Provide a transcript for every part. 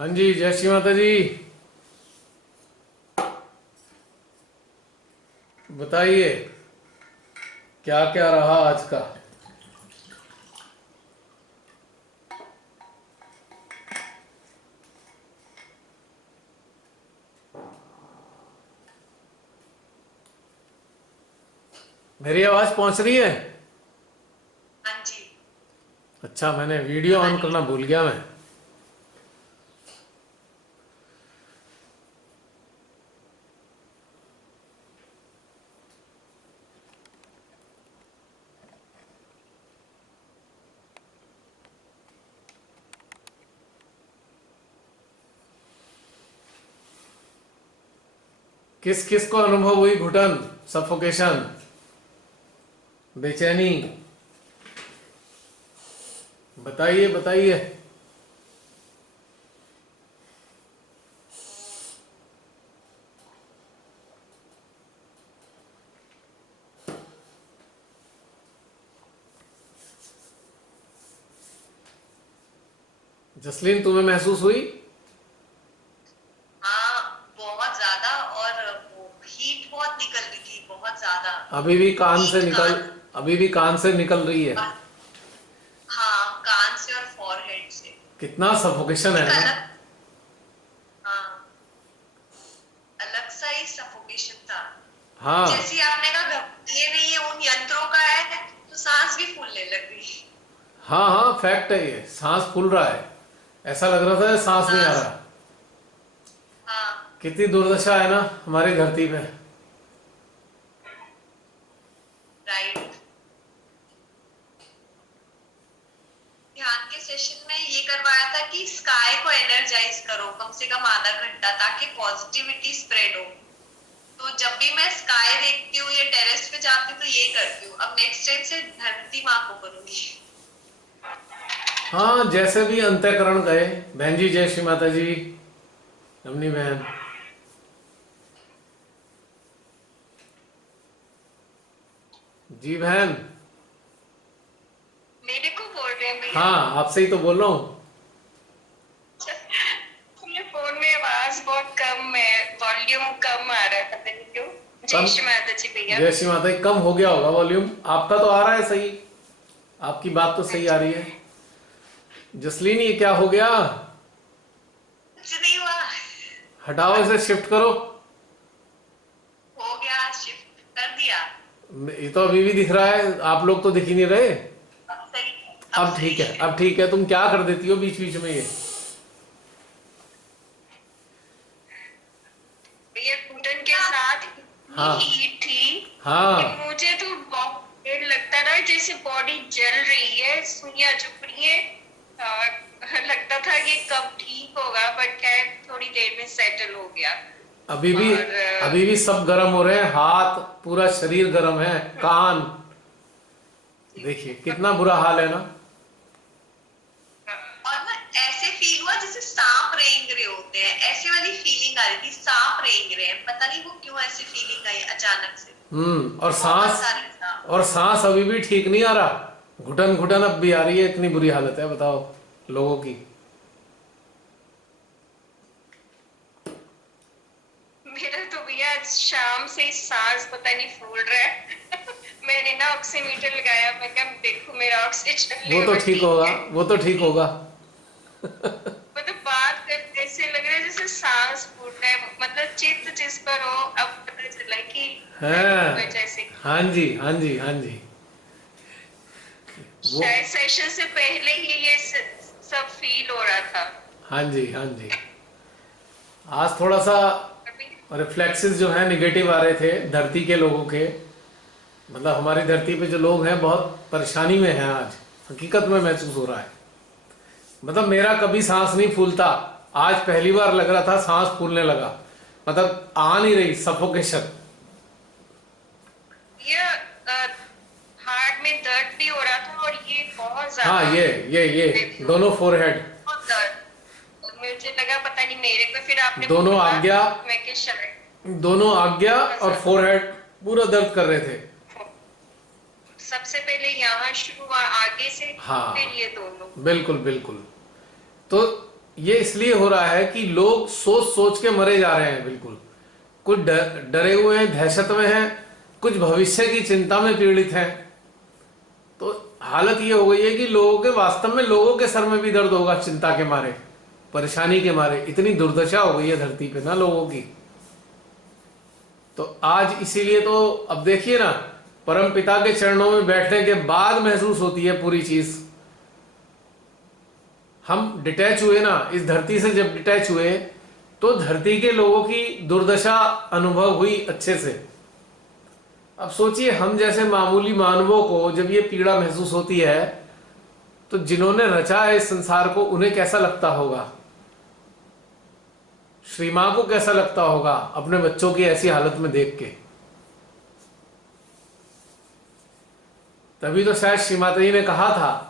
हाँ जी, जय श्री माता जी। बताइए क्या क्या रहा आज का। मेरी आवाज पहुंच रही है? हाँ जी। अच्छा, मैंने वीडियो आ ऑन रही करना है। भूल गया मैं। किस किस को अनुभव हुई घुटन, सफोकेशन, बेचैनी? बताइए बताइए। जसलीन, तुम्हें महसूस हुई? हाँ, बहुत ज्यादा। और वो हीट बहुत निकल रही थी, बहुत ज्यादा। अभी भी कान से हीट निकल कान। अभी भी कान से निकल रही है? हाँ, कान से और फॉरहेड से। कितना सफोकेशन एक है ना। अलग। हाँ, अलग सा ही सफोकेशन था। हाँ जैसे आपने कहा ये नहीं है, उन यंत्रों का है, तो सांस भी फूलने लग गई। हाँ हाँ, फैक्ट है ये, सांस फूल रहा है। ऐसा लग रहा था सांस नहीं आ सांस। रहा। हाँ। कितनी दुर्दशा है ना हमारी धरती पे। राइट। ध्यान के सेशन में ये करवाया था कि स्काई को एनर्जाइज करो कम से कम आधा घंटा, ताकि पॉजिटिविटी स्प्रेड हो। तो जब भी मैं स्काई देखती हूँ या टेरेस पे जाती हूँ तो ये करती हूँ। अब नेक्स्ट टाइम से धरती माँ को करूंगी। हाँ, जैसे भी अंतःकरण गए। बहन जी, जय श्री माता जी। रमनी बहन। जी बहन। मेरे को बोल रहे हैं भैया? हाँ, आपसे ही तो बोल रहा हूँ। मेरे फोन में आवाज बहुत कम है, वॉल्यूम कम आ रहा है, पता नहीं क्यों। जय कम। श्री माता जी भैया। जय श्री माता जी, कम हो गया होगा वॉल्यूम। आपका तो आ रहा है सही। आपकी बात तो सही आ अच्छा। रही है। जसलीन, ये क्या हो गया? कुछ नहीं हुआ। हटाओ इसे, शिफ्ट करो। हो गया, शिफ्ट कर दिया। ये तो अभी भी दिख रहा है, आप लोग तो दिख ही नहीं रहे। अब सही। अब अब ठीक सही है, है। अब ठीक है। तुम क्या कर देती हो बीच बीच में ये? भैया घुटन के साथ इतनी हाँ हीट थी कि हाँ मुझे तो बहुत देर लगता रहा, जैसे बॉडी जल रही है, सुइयां चुभ रही है। लगता था कि कब ठीक होगा, बट खैर थोड़ी देर में सेटल हो गया। अभी भी और अभी भी सब गर्म हो रहे हैं, हाथ, पूरा शरीर गर्म है, कान। देखिए कितना बुरा हाल है ना। और ना ऐसे फील हुआ जैसे सांप रेंग रहे होते हैं, ऐसे वाली फीलिंग आ रही थी, सांप रेंग रहे हैं। पता नहीं वो क्यों ऐसी फीलिंग आई अचानक से। और बहुत सांस। सारे सांप। और सांस अभी भी ठीक नहीं आ रहा। घुटन घुटन अब भी आ रही है। इतनी बुरी हालत है, बताओ लोगों की। मेरा तो भैया आज शाम से ही सांस पता नहीं फूल रहा है। मैंने ना ऑक्सीमीटर लगाया, मैं कहा देखो मेरा ऑक्सीजन वो तो लेवल ठीक ठीक होगा, है। वो तो ठीक होगा। मतलब बात करते ऐसे लग रहा है जैसे सांस फूल रहा है, मतलब चित्त जिस पर हो। अब पता चला कि ठंड की है। वजह से। हाँ जी, हाँ जी, हाँ जी। वो। शायद सेशन से पहले ही ये सब फील हो रहा था। हाँ जी, हाँ जी। आज थोड़ा सा अभी। रिफ्लेक्सेस जो है निगेटिव आ रहे थे धरती के लोगों के। मतलब हमारी धरती पे जो लोग हैं बहुत परेशानी में हैं आज। हकीकत में महसूस हो रहा है। मतलब मेरा कभी सांस नहीं फूलता। आज पहली बार लग रहा था सांस फूलने लगा। मतलब आ नहीं रही, सफोकेशन। ये हार्ट में दर्द भी हो रहा था, और ये बहुत हाँ, ज्यादा ये हेवी हो दोनों रहा था। फोरहेड। बहुत दर्द। और मुझे लगा पता नहीं मेरे को, फिर आपने दोनों बोला, आज्ञा। मैं कि शायद दोनों आज्ञा बहुत और ज्यादा। फोरहेड पूरा दर्द कर रहे थे। सबसे पहले यहाँ शुरू हुआ आगे से, फिर हाँ, ये दोनों। बिल्कुल बिल्कुल। तो ये इसलिए हो रहा है कि लोग सोच सोच के मरे जा रहे हैं, बिल्कुल कुछ डरे हुए हैं, दहशत में हैं, कुछ भविष्य की चिंता में पीड़ित हैं। तो हालत ये हो गई है कि लोगों के, वास्तव में लोगों के सर में भी दर्द होगा चिंता के मारे, परेशानी के मारे। इतनी दुर्दशा हो गई है धरती पे ना लोगों की। तो आज इसीलिए तो अब देखिए ना, परम पिता के चरणों में बैठने के बाद महसूस होती है पूरी चीज। हम डिटैच हुए ना इस धरती से, जब डिटैच हुए तो धरती के लोगों की दुर्दशा अनुभव हुई अच्छे से। अब सोचिए, हम जैसे मामूली मानवों को जब ये पीड़ा महसूस होती है, तो जिन्होंने रचा है इस संसार को उन्हें कैसा लगता होगा, श्री मां को कैसा लगता होगा अपने बच्चों की ऐसी हालत में देख के। तभी तो शायद श्री माता जी ने कहा था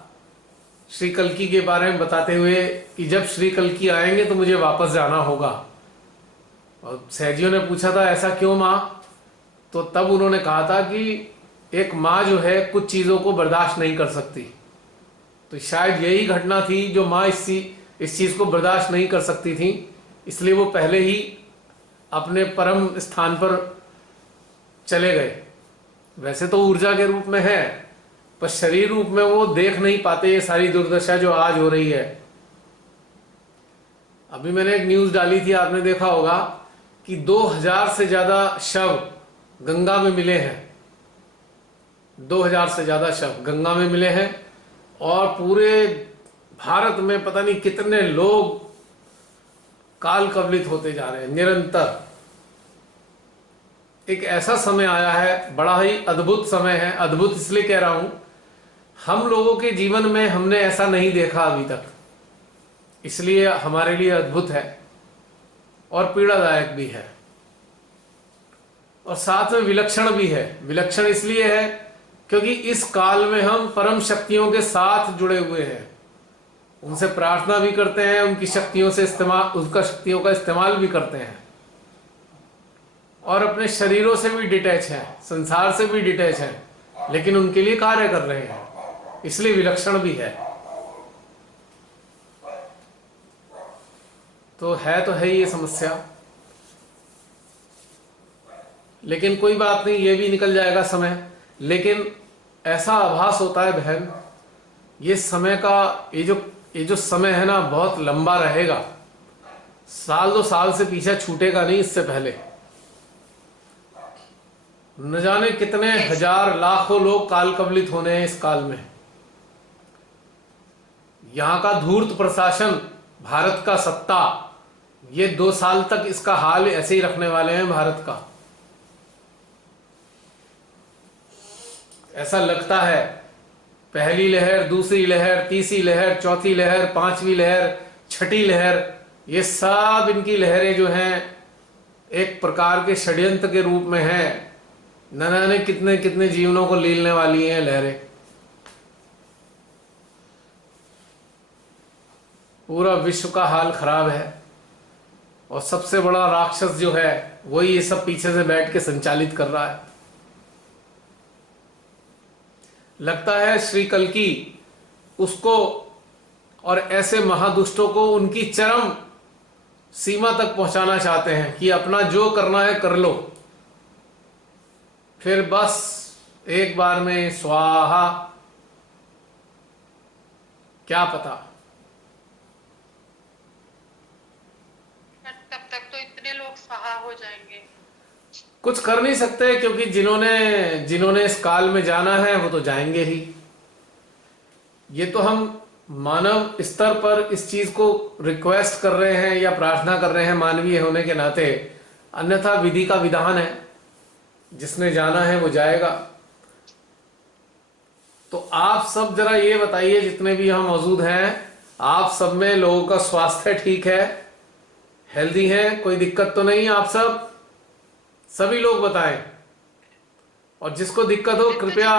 श्री कल्कि के बारे में बताते हुए कि जब श्री कल्कि आएंगे तो मुझे वापस जाना होगा। और सहजियों ने पूछा था ऐसा क्यों मां, तो तब उन्होंने कहा था कि एक माँ जो है कुछ चीजों को बर्दाश्त नहीं कर सकती। तो शायद यही घटना थी जो माँ इस चीज को बर्दाश्त नहीं कर सकती थी, इसलिए वो पहले ही अपने परम स्थान पर चले गए। वैसे तो ऊर्जा के रूप में है, पर शरीर रूप में वो देख नहीं पाते ये सारी दुर्दशा जो आज हो रही है। अभी मैंने एक न्यूज डाली थी, आपने देखा होगा कि 2000 से ज्यादा शव गंगा में मिले हैं। 2000 से ज्यादा शव गंगा में मिले हैं, और पूरे भारत में पता नहीं कितने लोग काल कवलित होते जा रहे हैं निरंतर। एक ऐसा समय आया है, बड़ा ही अद्भुत समय है। अद्भुत इसलिए कह रहा हूं, हम लोगों के जीवन में हमने ऐसा नहीं देखा अभी तक, इसलिए हमारे लिए अद्भुत है और पीड़ादायक भी है, और साथ में विलक्षण भी है। विलक्षण इसलिए है क्योंकि इस काल में हम परम शक्तियों के साथ जुड़े हुए हैं, उनसे प्रार्थना भी करते हैं, उनकी शक्तियों से उनका शक्तियों का इस्तेमाल भी करते हैं, और अपने शरीरों से भी डिटैच हैं, संसार से भी डिटैच हैं, लेकिन उनके लिए कार्य कर रहे हैं, इसलिए विलक्षण भी है। तो है ये समस्या, लेकिन कोई बात नहीं, ये भी निकल जाएगा समय। लेकिन ऐसा आभास होता है बहन, ये समय का ये जो समय है ना बहुत लंबा रहेगा। साल 2 साल से पीछे छूटेगा नहीं, इससे पहले न जाने कितने हजार लाखों लोग काल कवलित होने हैं इस काल में। यहां का धूर्त प्रशासन, भारत का सत्ता, ये 2 साल तक इसका हाल ऐसे ही रखने वाले हैं भारत का, ऐसा लगता है। पहली लहर, दूसरी लहर, तीसरी लहर, चौथी लहर, 5वीं लहर, छठी लहर, ये सब इनकी लहरें जो हैं एक प्रकार के षड्यंत्र के रूप में हैं। न जाने कितने कितने जीवनों को लीलने वाली हैं लहरें। पूरा विश्व का हाल खराब है, और सबसे बड़ा राक्षस जो है वही ये सब पीछे से बैठ के संचालित कर रहा है। लगता है श्री कल्कि उसको और ऐसे महादुष्टों को उनकी चरम सीमा तक पहुंचाना चाहते हैं कि अपना जो करना है कर लो, फिर बस एक बार में स्वाहा। क्या पता, तब तक तो इतने लोग स्वाहा हो जाएंगे। कुछ कर नहीं सकते, क्योंकि जिन्होंने इस काल में जाना है वो तो जाएंगे ही। ये तो हम मानव स्तर पर इस चीज को रिक्वेस्ट कर रहे हैं या प्रार्थना कर रहे हैं मानवीय होने के नाते, अन्यथा विधि का विधान है, जिसने जाना है वो जाएगा। तो आप सब जरा ये बताइए, जितने भी यहाँ मौजूद हैं, आप सब में लोगों का स्वास्थ्य ठीक है, हेल्दी है, कोई दिक्कत तो नहीं? आप सब सभी लोग बताएं, और जिसको दिक्कत हो कृपया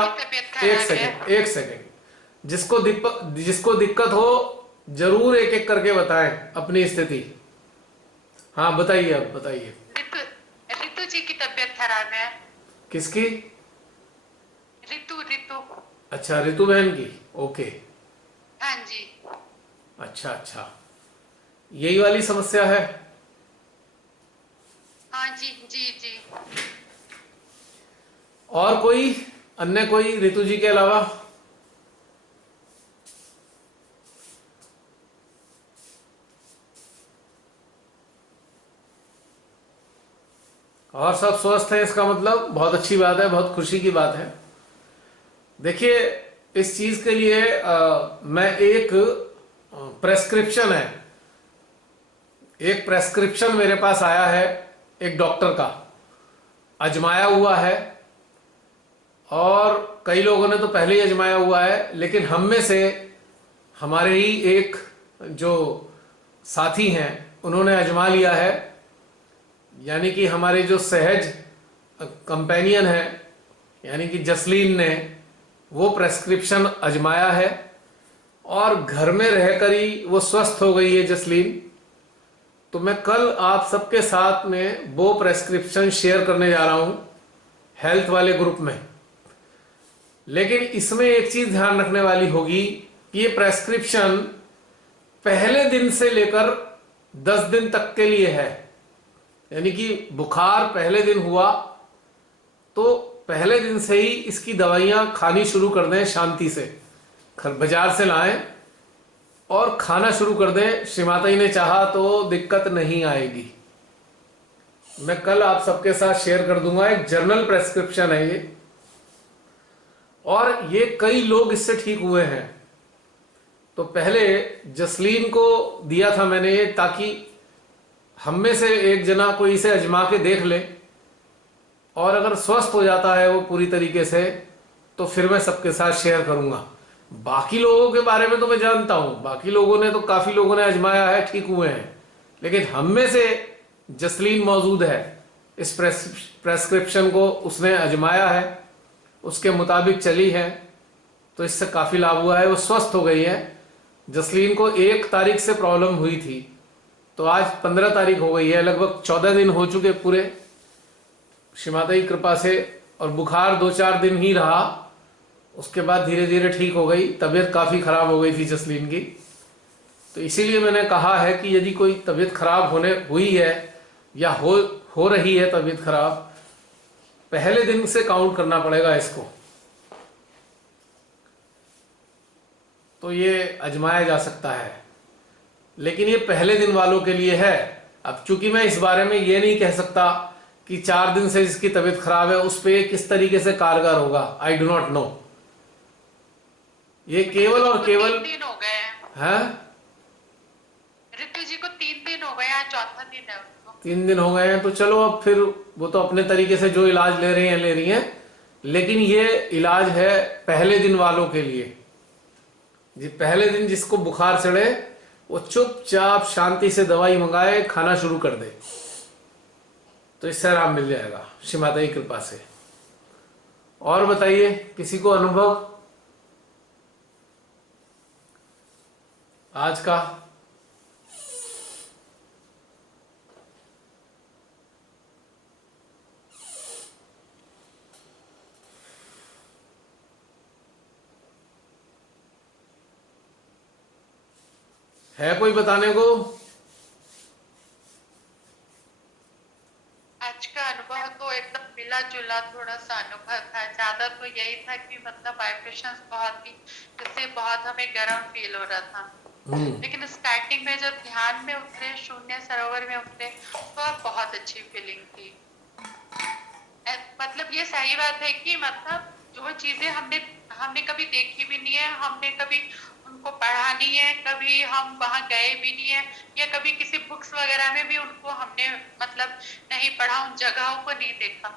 एक सेकेंड, जिसको दिक्कत हो जरूर एक एक करके बताएं अपनी स्थिति। हाँ बताइए, अब बताइए। रितु जी की तबीयत खराब है। किसकी? रितु। अच्छा, रितु बहन की। ओके, हाँ जी। अच्छा। यही वाली समस्या है? हाँ जी जी जी। और कोई अन्य कोई ऋतु जी के अलावा? और सब स्वस्थ है, इसका मतलब बहुत अच्छी बात है, बहुत खुशी की बात है। देखिए, इस चीज के लिए मैं एक प्रेस्क्रिप्शन है, एक प्रेस्क्रिप्शन मेरे पास आया है एक डॉक्टर का, अजमाया हुआ है, और कई लोगों ने तो पहले ही अजमाया हुआ है, लेकिन हम में से हमारे ही एक जो साथी हैं उन्होंने अजमा लिया है। यानी कि हमारे जो सहज कंपेनियन है, यानी कि जसलीन ने वो प्रेस्क्रिप्शन अजमाया है और घर में रहकर ही वो स्वस्थ हो गई है जसलीन। तो मैं कल आप सबके साथ में वो प्रेस्क्रिप्शन शेयर करने जा रहा हूं हेल्थ वाले ग्रुप में। लेकिन इसमें एक चीज ध्यान रखने वाली होगी कि ये प्रेस्क्रिप्शन पहले दिन से लेकर 10 दिन तक के लिए है। यानी कि बुखार पहले दिन हुआ तो पहले दिन से ही इसकी दवाइयां खानी शुरू कर दें, शांति से बाजार से लाएं और खाना शुरू कर दें। श्रीमाता ने चाहा तो दिक्कत नहीं आएगी। मैं कल आप सबके साथ शेयर कर दूंगा, एक जर्नल प्रेस्क्रिप्शन है ये, और ये कई लोग इससे ठीक हुए हैं। तो पहले जसलीन को दिया था मैंने ये, ताकि हम में से एक जना कोई इसे अजमा के देख ले, और अगर स्वस्थ हो जाता है वो पूरी तरीके से, तो फिर मैं सबके साथ शेयर करूंगा। बाकी लोगों के बारे में तो मैं जानता हूं, बाकी लोगों ने तो काफी लोगों ने अजमाया है, ठीक हुए हैं, लेकिन हम में से जसलीन मौजूद है, इस प्रेस्क्रिप्शन को उसने अजमाया है, उसके मुताबिक चली है, तो इससे काफी लाभ हुआ है, वो स्वस्थ हो गई है। जसलीन को 1 तारीख से प्रॉब्लम हुई थी, तो आज 15 तारीख हो गई है, लगभग 14 दिन हो चुके पूरे श्रीमाता की कृपा से। और बुखार 2-4 दिन ही रहा, उसके बाद धीरे धीरे ठीक हो गई। तबीयत काफी खराब हो गई थी जसलीन की, तो इसीलिए मैंने कहा है कि यदि कोई तबीयत खराब होने हुई है या हो रही है तबीयत खराब, पहले दिन से काउंट करना पड़ेगा इसको। तो ये आजमाया जा सकता है, लेकिन ये पहले दिन वालों के लिए है। अब चूंकि मैं इस बारे में ये नहीं कह सकता कि 4 दिन से जिसकी तबीयत खराब है उस पर किस तरीके से कारगर होगा, आई डू नॉट नो। ये केवल और केवल 3 दिन हो गए हैं। है, ऋतु जी को 3 दिन हो गए हैं, चौथा दिन है उनको। 3 दिन हो गए हैं, तो चलो अब फिर वो तो अपने तरीके से जो इलाज ले रही हैं, लेकिन ये इलाज है पहले दिन वालों के लिए। जी, पहले दिन जिसको बुखार चढ़े वो चुपचाप शांति से दवाई मंगाए, खाना शुरू कर दे, तो इससे आराम मिल जाएगा श्री माता की कृपा से। और बताइए, किसी को अनुभव आज का? है कोई बताने को? आज का अनुभव तो एकदम मिला जुला थोड़ा सा अनुभव था। ज्यादा तो यही था कि मतलब वाइब्रेशंस बहुत ही, जिससे बहुत हमें गर्म फील हो रहा था। लेकिन स्टार्टिंग में जब ध्यान में उतरे, शून्य सरोवर में उतरे, तो अब बहुत अच्छी फीलिंग थी। मतलब ये सही बात है कि मतलब जो चीजें हमने हमने कभी देखी भी नहीं है, हमने कभी उनको पढ़ा नहीं है, कभी हम वहां गए भी नहीं है, या कभी किसी बुक्स वगैरह में भी उनको हमने मतलब नहीं पढ़ा, उन जगहों को नहीं देखा।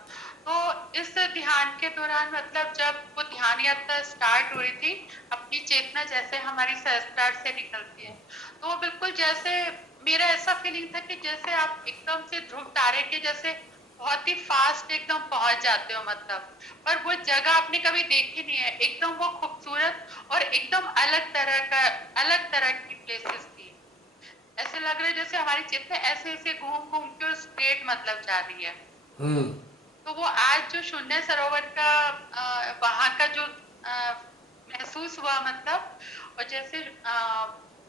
तो इस ध्यान के दौरान मतलब जब वो ध्यान यात्रा स्टार्ट हो रही थी, अपनी चेतना जैसे हमारी सहस्त्रार से निकलती है, तो वो बिल्कुल जैसे मेरा ऐसा फीलिंग था कि जैसे आप एकदम से ध्रुव तारे के जैसे बहुत ही फास्ट एकदम पहुंच जाते हो मतलब। पर वो जगह आपने कभी देखी नहीं है, एकदम वो खूबसूरत और एकदम अलग तरह की प्लेसेस थी। ऐसे लग रहा है जैसे हमारी चेतना ऐसे ऐसे घूम घूम के स्ट्रेट मतलब जा रही है। तो वो आज जो शून्य सरोवर का वहां का जो महसूस हुआ मतलब, और जैसे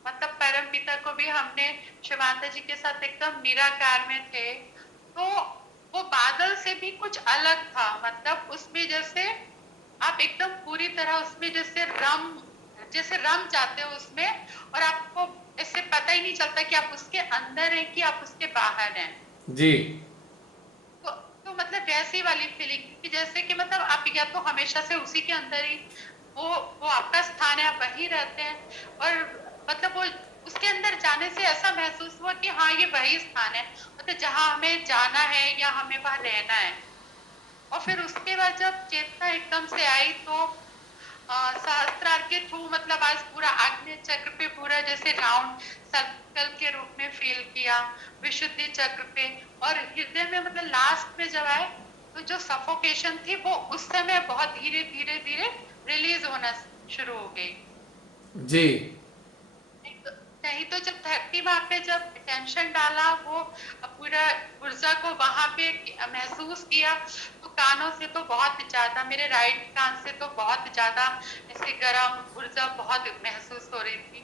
मतलब परम पिता को भी हमने शिव माता जी के साथ एकदम निराकार में थे, तो वो बादल से भी कुछ अलग था। मतलब उसमें जैसे आप एकदम पूरी तरह उसमें जैसे रम जाते हो उसमें, और आपको इससे पता ही नहीं चलता कि आप उसके अंदर हैं कि आप उसके बाहर हैं। जी तो मतलब वैसी वाली फीलिंग कि जैसे कि मतलब आप या तो हमेशा से उसी के अंदर ही, वो आपका स्थान है, आप वहीं रहते हैं, और मतलब वो उसके अंदर जाने से ऐसा महसूस हुआ कि हाँ ये वही स्थान है, मतलब जहाँ हमें जाना है या हमें वहां रहना है। और फिर उसके बाद जब चेतना एकदम से आई तो सहस्त्रार के थ्रू मतलब आज पूरा आग्नेय चक्र पे पूरा जैसे राउंड सर्कल के रूप में फील किया, विशुद्धि चक्र पे, और हृदय में मतलब लास्ट में जब आए तो जो सफोकेशन थी वो उस समय बहुत धीरे धीरे धीरे रिलीज होना शुरू हो गई। जी नहीं तो जब धरती माँ पे जब टेंशन डाला, वो पूरा ऊर्जा को वहां पे महसूस किया, तो कानों से तो बहुत ज्यादा, मेरे राइट कान से तो बहुत ज्यादा ऐसे गर्म ऊर्जा बहुत महसूस हो रही थी।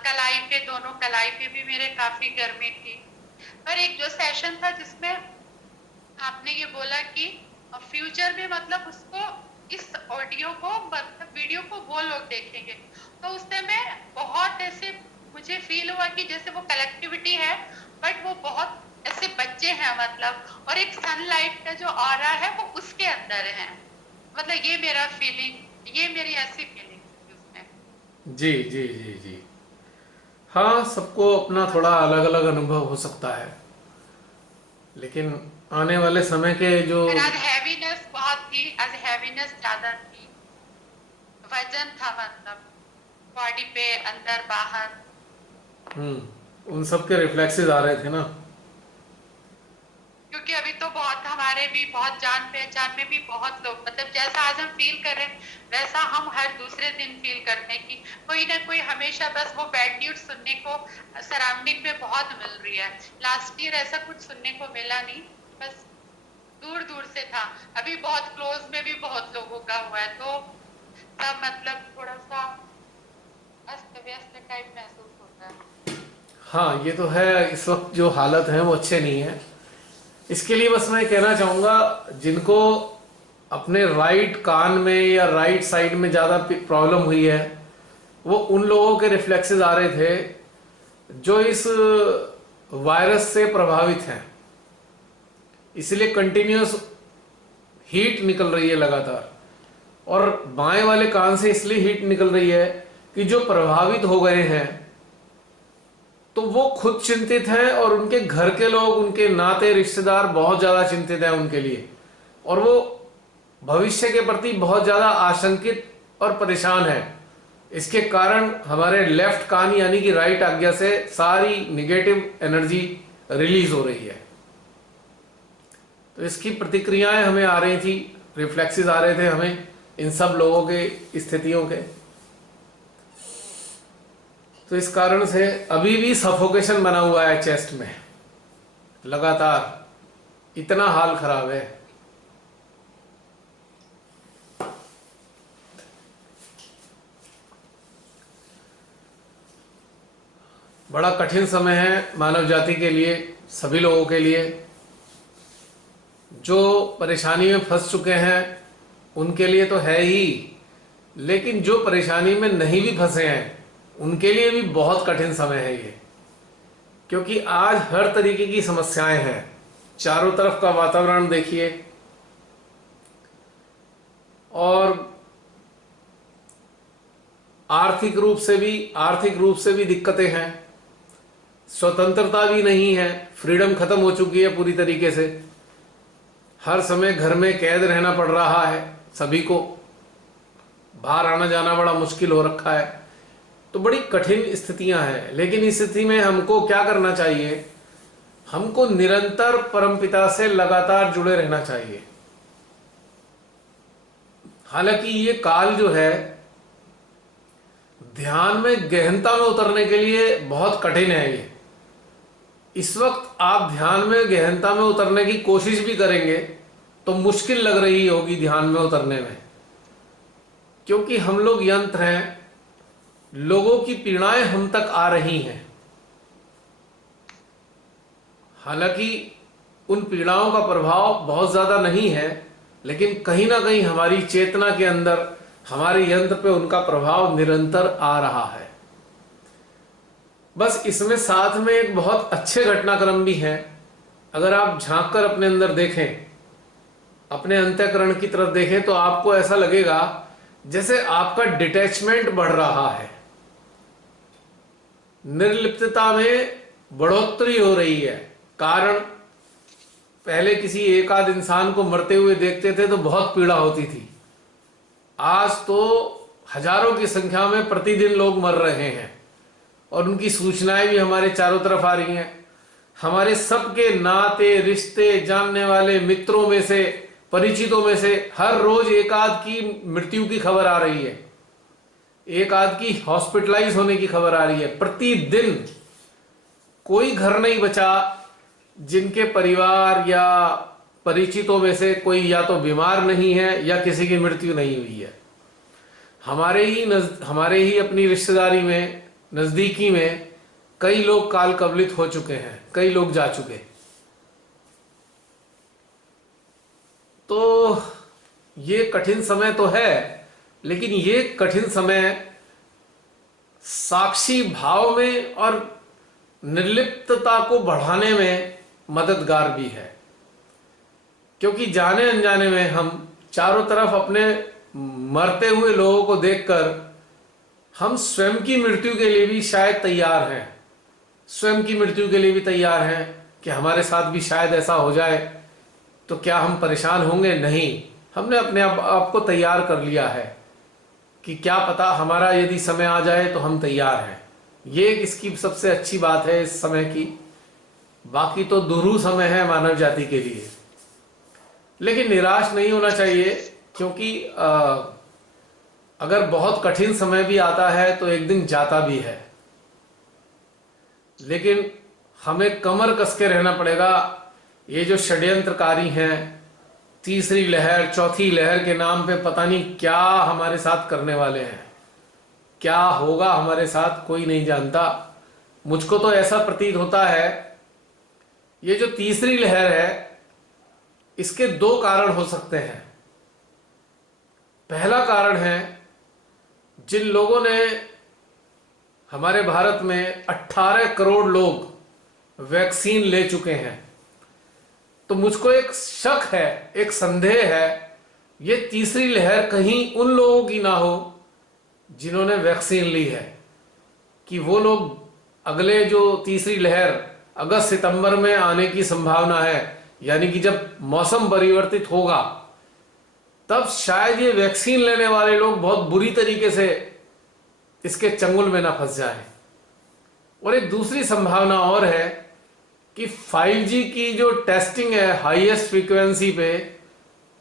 कलाई पे, दोनों कलाई पे भी मेरे काफी गर्मी थी। पर एक जो सेशन था जिसमें आपने ये बोला कि फ्यूचर में मतलब उसको, इस ऑडियो को मतलब वीडियो को वो लोग देखेंगे, तो उस समय बहुत ऐसे मुझे फील हुआ कि जैसे वो कलेक्टिविटी है, बट वो बहुत ऐसे बच्चे हैं मतलब, और एक सनलाइट का जो ऑरा है वो उसके अंदर है। मतलब ये मेरा फीलिंग, ये मेरी ऐसी फीलिंग थी उसमें। जी जी जी जी। हाँ, सबको अपना थोड़ा अलग अलग अनुभव हो सकता है, लेकिन आने वाले समय के जो पर आज हैवीनेस बहुत थी, आज हैवीनेस ज्यादा थी, वजन था मतलब बॉडी पे अंदर बाहर। उन सब के रिफ्लेक्सेस आ रहे थे ना। क्योंकि अभी तो बहुत हमारे भी बहुत जान पहचान में भी बहुत लोग, मतलब जैसा आज हम फील कर रहे हैं वैसा हम हर दूसरे दिन फील करते हैं कि कोई ना कोई हमेशा बस वो बैड न्यूज सुनने को सराउंडिंग में बहुत मिल रही है। लास्ट ईयर ऐसा कुछ सुनने को मिला नहीं, बस दूर दूर से था। अभी बहुत क्लोज में भी बहुत लोगों का हुआ है, तो सब मतलब थोड़ा सा अस्त व्यस्त टाइप महसूस होता है। हाँ, ये तो है, इस वक्त जो हालत है वो अच्छे नहीं है। इसके लिए बस मैं कहना चाहूँगा, जिनको अपने राइट कान में या राइट साइड में ज़्यादा प्रॉब्लम हुई है, वो उन लोगों के रिफ्लेक्सेस आ रहे थे जो इस वायरस से प्रभावित हैं। इसलिए कंटिन्यूस हीट निकल रही है लगातार, और बाएं वाले कान से इसलिए हीट निकल रही है कि जो प्रभावित हो गए हैं तो वो खुद चिंतित हैं, और उनके घर के लोग, उनके नाते रिश्तेदार बहुत ज्यादा चिंतित हैं उनके लिए, और वो भविष्य के प्रति बहुत ज्यादा आशंकित और परेशान है। इसके कारण हमारे लेफ्ट कान यानी कि राइट आज्ञा से सारी निगेटिव एनर्जी रिलीज हो रही है। तो इसकी प्रतिक्रियाएं हमें आ रही थी, रिफ्लेक्सेस आ रहे थे हमें इन सब लोगों के स्थितियों के। तो इस कारण से अभी भी सफोकेशन बना हुआ है चेस्ट में लगातार, इतना हाल खराब है। बड़ा कठिन समय है मानव जाति के लिए, सभी लोगों के लिए। जो परेशानी में फंस चुके हैं उनके लिए तो है ही, लेकिन जो परेशानी में नहीं भी फंसे हैं उनके लिए भी बहुत कठिन समय है ये। क्योंकि आज हर तरीके की समस्याएं हैं, चारों तरफ का वातावरण देखिए, और आर्थिक रूप से भी दिक्कतें हैं, स्वतंत्रता भी नहीं है, फ्रीडम खत्म हो चुकी है पूरी तरीके से। हर समय घर में कैद रहना पड़ रहा है सभी को, बाहर आना जाना बड़ा मुश्किल हो रखा है। तो बड़ी कठिन स्थितियां हैं, लेकिन इस स्थिति में हमको क्या करना चाहिए? हमको निरंतर परमपिता से लगातार जुड़े रहना चाहिए। हालांकि ये काल जो है ध्यान में गहनता में उतरने के लिए बहुत कठिन है ये। इस वक्त आप ध्यान में गहनता में उतरने की कोशिश भी करेंगे तो मुश्किल लग रही होगी ध्यान में उतरने में, क्योंकि हम लोग यंत्र हैं लोगों की पीड़ाएं हम तक आ रही हैं। हालांकि उन पीड़ाओं का प्रभाव बहुत ज्यादा नहीं है, लेकिन कहीं ना कहीं हमारी चेतना के अंदर, हमारे यंत्र पे उनका प्रभाव निरंतर आ रहा है। बस इसमें साथ में एक बहुत अच्छे घटनाक्रम भी हैं। अगर आप झांक कर अपने अंदर देखें, अपने अंतःकरण की तरफ देखें, तो आपको ऐसा लगेगा जैसे आपका डिटैचमेंट बढ़ रहा है, निर्लिप्तता में बढ़ोतरी हो रही है। कारण, पहले किसी एक आध इंसान को मरते हुए देखते थे तो बहुत पीड़ा होती थी। आज तो हजारों की संख्या में प्रतिदिन लोग मर रहे हैं और उनकी सूचनाएं भी हमारे चारों तरफ आ रही हैं। हमारे सबके नाते रिश्ते, जानने वाले मित्रों में से, परिचितों में से हर रोज एक आध की मृत्यु की खबर आ रही है, एक आध की हॉस्पिटलाइज होने की खबर आ रही है। प्रतिदिन कोई घर नहीं बचा जिनके परिवार या परिचितों में से कोई या तो बीमार नहीं है या किसी की मृत्यु नहीं हुई है। हमारे ही अपनी रिश्तेदारी में, नजदीकी में कई लोग काल कवलित हो चुके हैं, कई लोग जा चुके। तो ये कठिन समय तो है, लेकिन ये कठिन समय साक्षी भाव में और निर्लिप्तता को बढ़ाने में मददगार भी है। क्योंकि जाने अनजाने में हम चारों तरफ अपने मरते हुए लोगों को देखकर हम स्वयं की मृत्यु के लिए भी शायद तैयार हैं, स्वयं की मृत्यु के लिए भी तैयार हैं कि हमारे साथ भी शायद ऐसा हो जाए तो क्या हम परेशान होंगे? नहीं, हमने अपने आप को तैयार कर लिया है कि क्या पता हमारा यदि समय आ जाए तो हम तैयार हैं। ये इसकी सबसे अच्छी बात है इस समय की। बाकी तो दुरूह समय है मानव जाति के लिए, लेकिन निराश नहीं होना चाहिए, क्योंकि अगर बहुत कठिन समय भी आता है तो एक दिन जाता भी है। लेकिन हमें कमर कस के रहना पड़ेगा। ये जो षड्यंत्रकारी हैं, तीसरी लहर, चौथी लहर के नाम पे पता नहीं क्या हमारे साथ करने वाले हैं, क्या होगा हमारे साथ कोई नहीं जानता। मुझको तो ऐसा प्रतीत होता है ये जो तीसरी लहर है, इसके दो कारण हो सकते हैं। पहला कारण है, जिन लोगों ने, हमारे भारत में 18 करोड़ लोग वैक्सीन ले चुके हैं, तो मुझको एक शक है, एक संदेह है, ये तीसरी लहर कहीं उन लोगों की ना हो जिन्होंने वैक्सीन ली है, कि वो लोग अगले जो तीसरी लहर अगस्त सितंबर में आने की संभावना है, यानी कि जब मौसम परिवर्तित होगा, तब शायद ये वैक्सीन लेने वाले लोग बहुत बुरी तरीके से इसके चंगुल में ना फंस जाएं। और एक दूसरी संभावना और है कि 5G की जो टेस्टिंग है हाईएस्ट फ्रीक्वेंसी पे,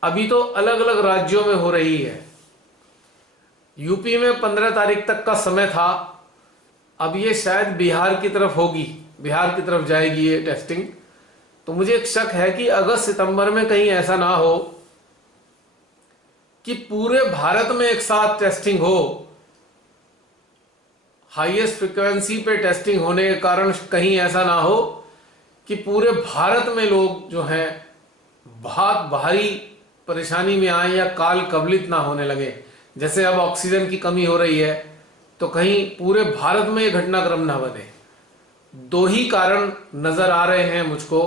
अभी तो अलग अलग राज्यों में हो रही है। यूपी में 15 तारीख तक का समय था, अब ये शायद बिहार की तरफ होगी, बिहार की तरफ जाएगी ये टेस्टिंग। तो मुझे एक शक है कि अगस्त सितंबर में कहीं ऐसा ना हो कि पूरे भारत में एक साथ टेस्टिंग हो। हाईएस्ट फ्रीक्वेंसी पे टेस्टिंग होने के कारण कहीं ऐसा ना हो कि पूरे भारत में लोग जो हैं बहुत भारी परेशानी में आए या काल कवलित ना होने लगे। जैसे अब ऑक्सीजन की कमी हो रही है, तो कहीं पूरे भारत में ये घटनाक्रम ना बने। दो ही कारण नजर आ रहे हैं मुझको।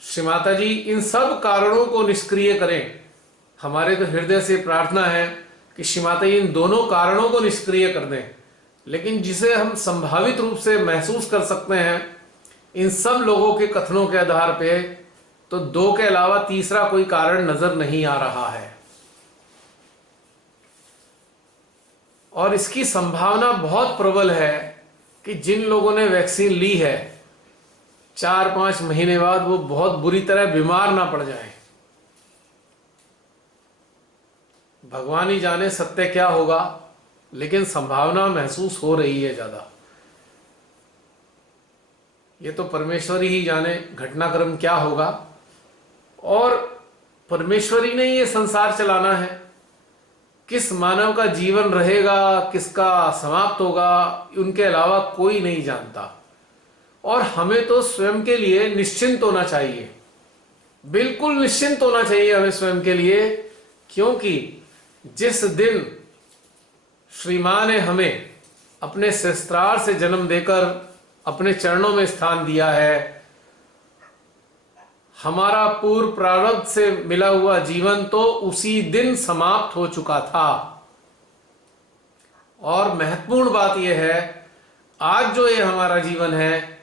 श्री माता जी इन सब कारणों को निष्क्रिय करें। हमारे तो हृदय से प्रार्थना है कि श्री माता जी इन दोनों कारणों को निष्क्रिय कर दें, लेकिन जिसे हम संभावित रूप से महसूस कर सकते हैं इन सब लोगों के कथनों के आधार पे, तो दो के अलावा तीसरा कोई कारण नजर नहीं आ रहा है। और इसकी संभावना बहुत प्रबल है कि जिन लोगों ने वैक्सीन ली है 4-5 महीने बाद वो बहुत बुरी तरह बीमार ना पड़ जाए। भगवान ही जाने सत्य क्या होगा, लेकिन संभावना महसूस हो रही है ज्यादा। ये तो परमेश्वर ही जाने घटनाक्रम क्या होगा। और परमेश्वर ही ने ये संसार चलाना है। किस मानव का जीवन रहेगा, किसका समाप्त होगा, उनके अलावा कोई नहीं जानता। और हमें तो स्वयं के लिए निश्चिंत होना चाहिए, बिल्कुल निश्चिंत होना चाहिए हमें स्वयं के लिए, क्योंकि जिस दिन श्री मां ने हमें अपने शस्त्रार से जन्म देकर अपने चरणों में स्थान दिया है, हमारा पूर्व प्रारब्ध से मिला हुआ जीवन तो उसी दिन समाप्त हो चुका था। और महत्वपूर्ण बात यह है, आज जो ये हमारा जीवन है,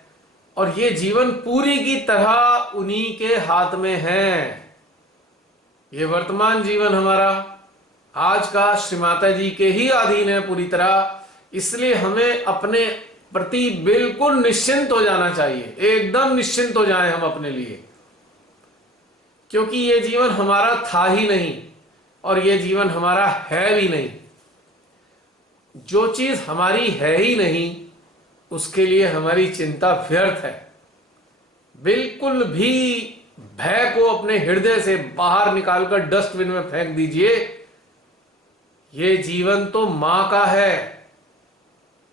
और ये जीवन पूरी की तरह उन्हीं के हाथ में है। ये वर्तमान जीवन हमारा आज का श्री माता जी के ही अधीन है पूरी तरह। इसलिए हमें अपने प्रति बिल्कुल निश्चिंत हो जाना चाहिए, एकदम निश्चिंत हो जाएं हम अपने लिए, क्योंकि ये जीवन हमारा था ही नहीं और ये जीवन हमारा है भी नहीं। जो चीज हमारी है ही नहीं उसके लिए हमारी चिंता व्यर्थ है। बिल्कुल भी भय को अपने हृदय से बाहर निकालकर डस्टबिन में फेंक दीजिए। ये जीवन तो मां का है।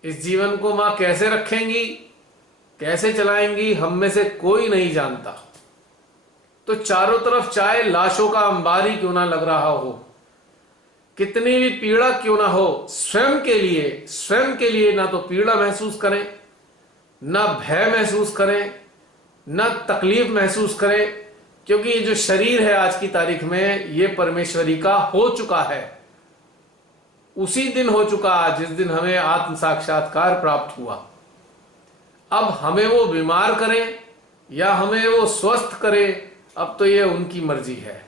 इस जीवन को मां कैसे रखेंगी, कैसे चलाएंगी, हम में से कोई नहीं जानता। तो चारों तरफ चाहे लाशों का अंबारी क्यों ना लग रहा हो, कितनी भी पीड़ा क्यों ना हो, स्वयं के लिए ना तो पीड़ा महसूस करें, ना भय महसूस करें, ना तकलीफ महसूस करें, क्योंकि ये जो शरीर है आज की तारीख में ये परमेश्वरी का हो चुका है। उसी दिन हो चुका जिस दिन हमें आत्म साक्षात्कार प्राप्त हुआ। अब हमें वो बीमार करें या हमें वो स्वस्थ करे, अब तो ये उनकी मर्जी है।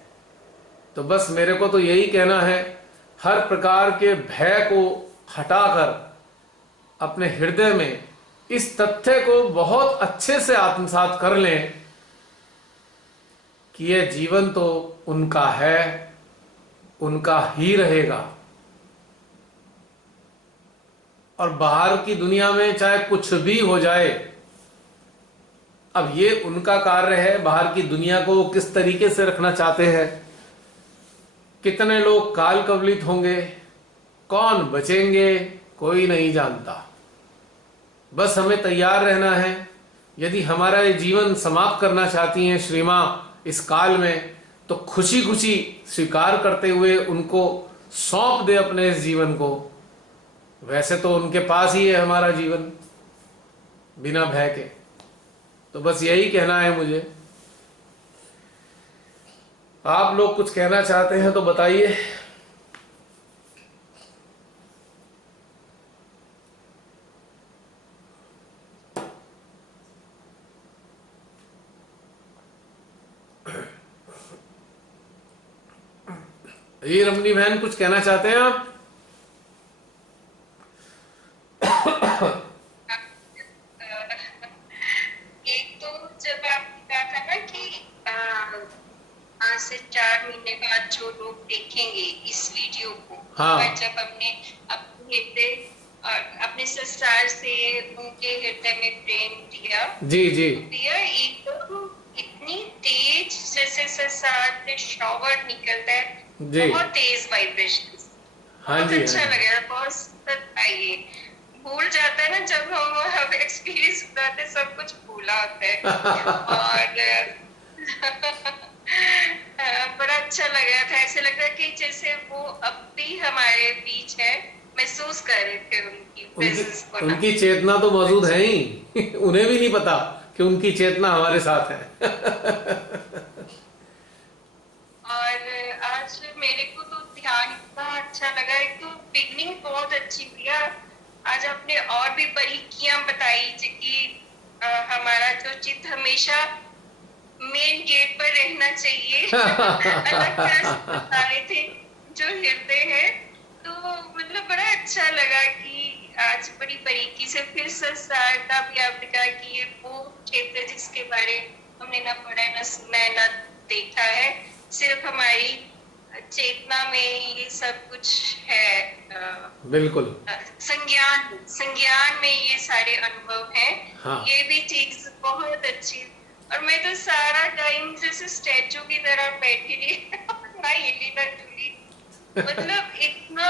तो बस मेरे को तो यही कहना है, हर प्रकार के भय को हटाकर अपने हृदय में इस तथ्य को बहुत अच्छे से आत्मसात कर लें कि यह जीवन तो उनका है, उनका ही रहेगा। और बाहर की दुनिया में चाहे कुछ भी हो जाए, अब ये उनका कार्य है, बाहर की दुनिया को वो किस तरीके से रखना चाहते हैं। कितने लोग काल कवलित होंगे, कौन बचेंगे, कोई नहीं जानता। बस हमें तैयार रहना है। यदि हमारा ये जीवन समाप्त करना चाहती हैं श्री मां इस काल में, तो खुशी खुशी स्वीकार करते हुए उनको सौंप दे अपने इस जीवन को। वैसे तो उनके पास ही है हमारा जीवन बिना भय के। तो बस यही कहना है मुझे। आप लोग कुछ कहना चाहते हैं तो बताइए। ये रमनी बहन कुछ कहना चाहते हैं आप? एक तो जब आपने कहा था ना कि आज से 4 महीने बाद जो लोग देखेंगे इस वीडियो को, हाँ। जब हमने अपने हृदय और अपने संसार से उनके हृदय में प्रेम दिया, जी जी दिया, एक तो इतनी तेज जैसे संसार से शॉवर निकलता है, जी। बहुत तेज वाइब्रेशन, हाँ बहुत जी, अच्छा हाँ। लग रहा है, बहुत सुंदर था ये। भूल जाता है ना जब हम एक्सपीरियंस करते, सब कुछ भूला होता है। और बड़ा अच्छा लग रहा था। ऐसे लग रहा है कि जैसे वो अब भी हमारे बीच है, महसूस कर रहे थे उनकी प्रेजेंस को ना। उनकी चेतना तो मौजूद है ही उन्हें भी नहीं पता कि उनकी चेतना हमारे साथ है और आज मेरे को तो ध्यान इतना अच्छा लगा। एक तो बिगनिंग बहुत अच्छी प्रिया। आज आपने और भी बारीकियां बताई कि हमारा जो चित्त हमेशा मेन गेट पर रहना चाहिए अलग तरह से बता रहे थे जो हृदय है। तो मतलब बड़ा अच्छा लगा कि आज बड़ी बारीकी से फिर संसार का भी आपने कहा कि ये वो क्षेत्र जिसके बारे हमने ना पढ़ा है, ना सुना है, ना देखा है, सिर्फ हमारी चेतना में ये सब कुछ है। बिल्कुल संज्ञान में ये सारे अनुभव हैं। हाँ। ये भी चीज बहुत अच्छी। और मैं तो सारा टाइम जैसे स्टैचू की तरह बैठी रही ना हिली ना डुली, मतलब इतना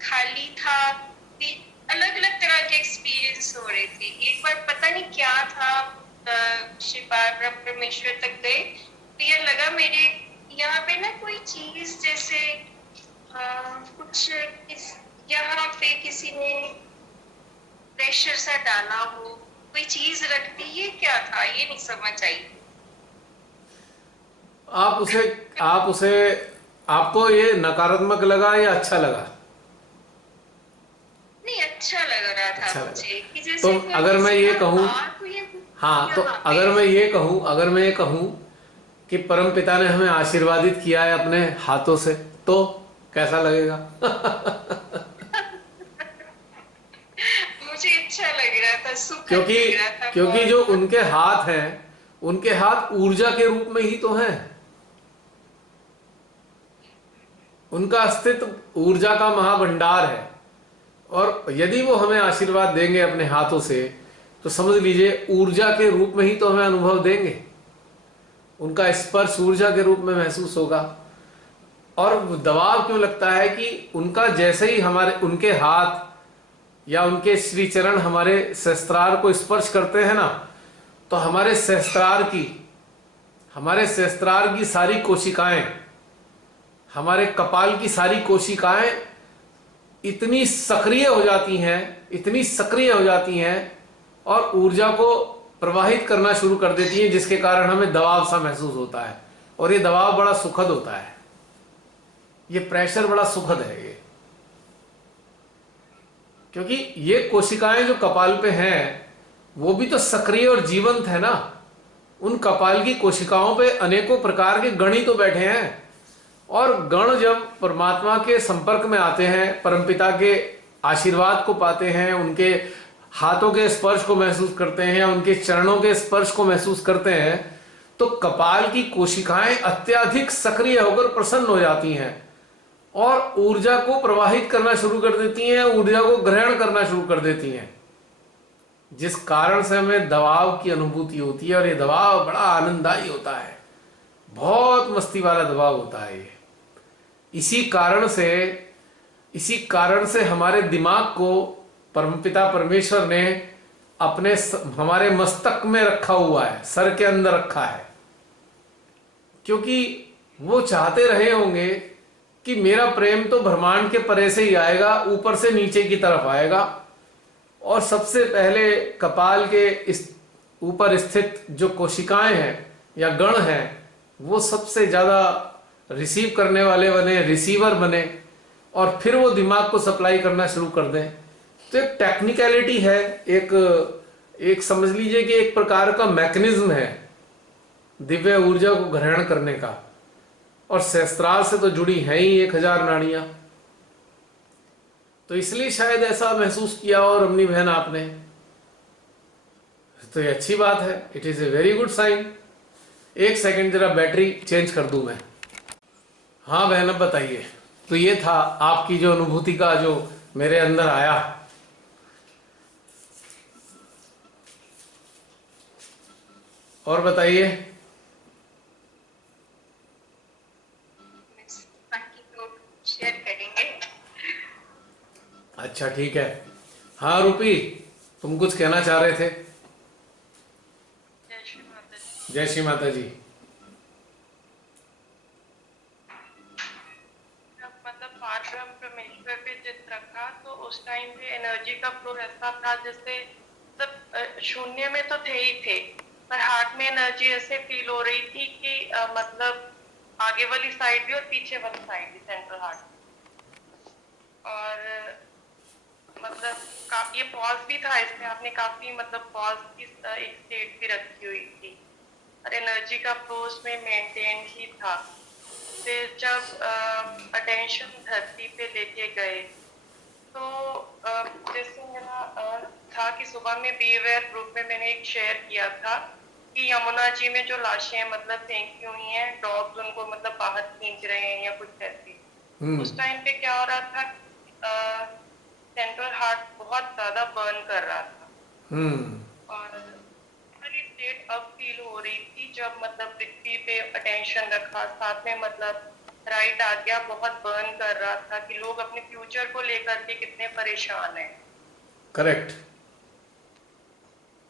खाली था कि अलग अलग तरह के एक्सपीरियंस हो रहे थे। एक बार पता नहीं क्या था, शिव परमेश्वर तक गए तो ये लगा मेरे यहाँ पे ना कोई चीज जैसे कुछ यहाँ पे किसी ने प्रेशर सा डाला हो, कोई चीज रख दी, ये क्या था ये नहीं समझ आई। आप उसे आप उसे आपको ये नकारात्मक लगा या अच्छा लगा? नहीं, अच्छा लग रहा था अच्छा लगा। मुझे कि तो जैसे कोई अगर मैं किसी ये का कहूँ, हाथ हुई है हाँ, तो यहाँ पे। अगर मैं ये कहूँ कि परम पिता ने हमें आशीर्वादित किया है अपने हाथों से, तो कैसा लगेगा? मुझे अच्छा लग रहा था, सुखद क्योंकि लग रहा था क्योंकि जो बहुत। उनके हाथ हैं, उनके हाथ ऊर्जा के रूप में ही तो हैं। उनका अस्तित्व ऊर्जा का महाभंडार है, और यदि वो हमें आशीर्वाद देंगे अपने हाथों से, तो समझ लीजिए ऊर्जा के रूप में ही तो हमें अनुभव देंगे। उनका स्पर्श ऊर्जा के रूप में महसूस होगा। और दबाव क्यों लगता है कि उनका जैसे ही हमारे उनके हाथ या उनके श्री चरण हमारे सहस्त्रार को स्पर्श करते हैं ना, तो हमारे सहस्त्रार की सारी कोशिकाएं, हमारे कपाल की सारी कोशिकाएं इतनी सक्रिय हो जाती हैं, इतनी सक्रिय हो जाती हैं, और ऊर्जा को प्रवाहित करना शुरू कर देती हैं, जिसके कारण हमें दबाव सा महसूस होता है। और ये दबाव बड़ा सुखद होता है, ये प्रेशर बड़ा सुखद है ये। क्योंकि ये कोशिकाएं जो कपाल पे हैं, वो भी तो सक्रिय और जीवंत है ना। उन कपाल की कोशिकाओं पे अनेकों प्रकार के गण ही तो बैठे हैं, और गण जब परमात्मा के संपर्क में आते हैं, परमपिता के आशीर्वाद को पाते हैं, उनके हाथों के स्पर्श को महसूस करते हैं या उनके चरणों के स्पर्श को महसूस करते हैं, तो कपाल की कोशिकाएं अत्यधिक सक्रिय होकर प्रसन्न हो जाती हैं और ऊर्जा को प्रवाहित करना शुरू कर देती हैं, ऊर्जा को ग्रहण करना शुरू कर देती हैं, जिस कारण से हमें दबाव की अनुभूति होती है। और ये दबाव बड़ा आनंददायी होता है, बहुत मस्ती वाला दबाव होता है ये। इसी कारण से हमारे दिमाग को परमपिता परमेश्वर ने हमारे मस्तक में रखा हुआ है, सर के अंदर रखा है, क्योंकि वो चाहते रहे होंगे कि मेरा प्रेम तो ब्रह्मांड के परे से ही आएगा, ऊपर से नीचे की तरफ आएगा, और सबसे पहले कपाल के इस ऊपर स्थित जो कोशिकाएं हैं या गण हैं, वो सबसे ज्यादा रिसीव करने वाले बने, रिसीवर बने, और फिर वो दिमाग को सप्लाई करना शुरू कर दें। तो एक टेक्निकलिटी है, एक समझ लीजिए कि एक प्रकार का मैकेनिज्म है दिव्य ऊर्जा को ग्रहण करने का। और सहस्त्रार से तो जुड़ी हैं ही 1000 नाड़ियां, तो इसलिए शायद ऐसा महसूस किया। और अम्मी बहन आपने, तो ये अच्छी बात है, it is a very good sign. एक सेकंड, जरा बैटरी चेंज कर दूं मैं। हाँ बहन, अब बताइए। तो ये था आपकी जो अनुभूति का जो मेरे अंदर आया। और बताइए। बाकी तो शेयर करेंगे। अच्छा ठीक है। हाँ रूपी, तुम कुछ कहना चाह रहे थे? जय श्री माता जी। जय श्री माता जी। जब मतलब पार ब्रह्म परमेश्वर पे चित रखा तो उस टाइम पे एनर्जी का फ्लो ऐसा था जैसे मतलब शून्य में तो थे ही थे, पर हार्ट में एनर्जी ऐसे फील हो रही थी कि मतलब आगे वाली साइड भी और पीछे वाली साइड भी, सेंट्रल हार्ट। और मतलब ये पॉज भी था इसमें, आपने काफी मतलब पॉज की एक स्टेट भी रखी हुई थी, और एनर्जी का फ्लो उसमें मेंटेन ही था। फिर जब अटेंशन धरती पे लेके गए तो जैसे मेरा था कि सुबह में बी अवेयर ग्रुप में मैंने एक शेयर किया था कि यमुना जी में जो लाशें मतलब फेंकी हुई हैं, डॉग्स उनको मतलब बाहर खींच रहे हैं या कुछ ऐसी। उस टाइम पे क्या हो रहा था, सेंट्रल हार्ट बहुत ज्यादा बर्न कर रहा था। और ये स्टेट अब फील हो रही थी जब मतलब पृथ्वी पे अटेंशन रखा, साथ में मतलब राइट आज्ञा बहुत बर्न कर रहा था कि लोग अपने फ्यूचर को लेकर के कितने परेशान हैं। करेक्ट।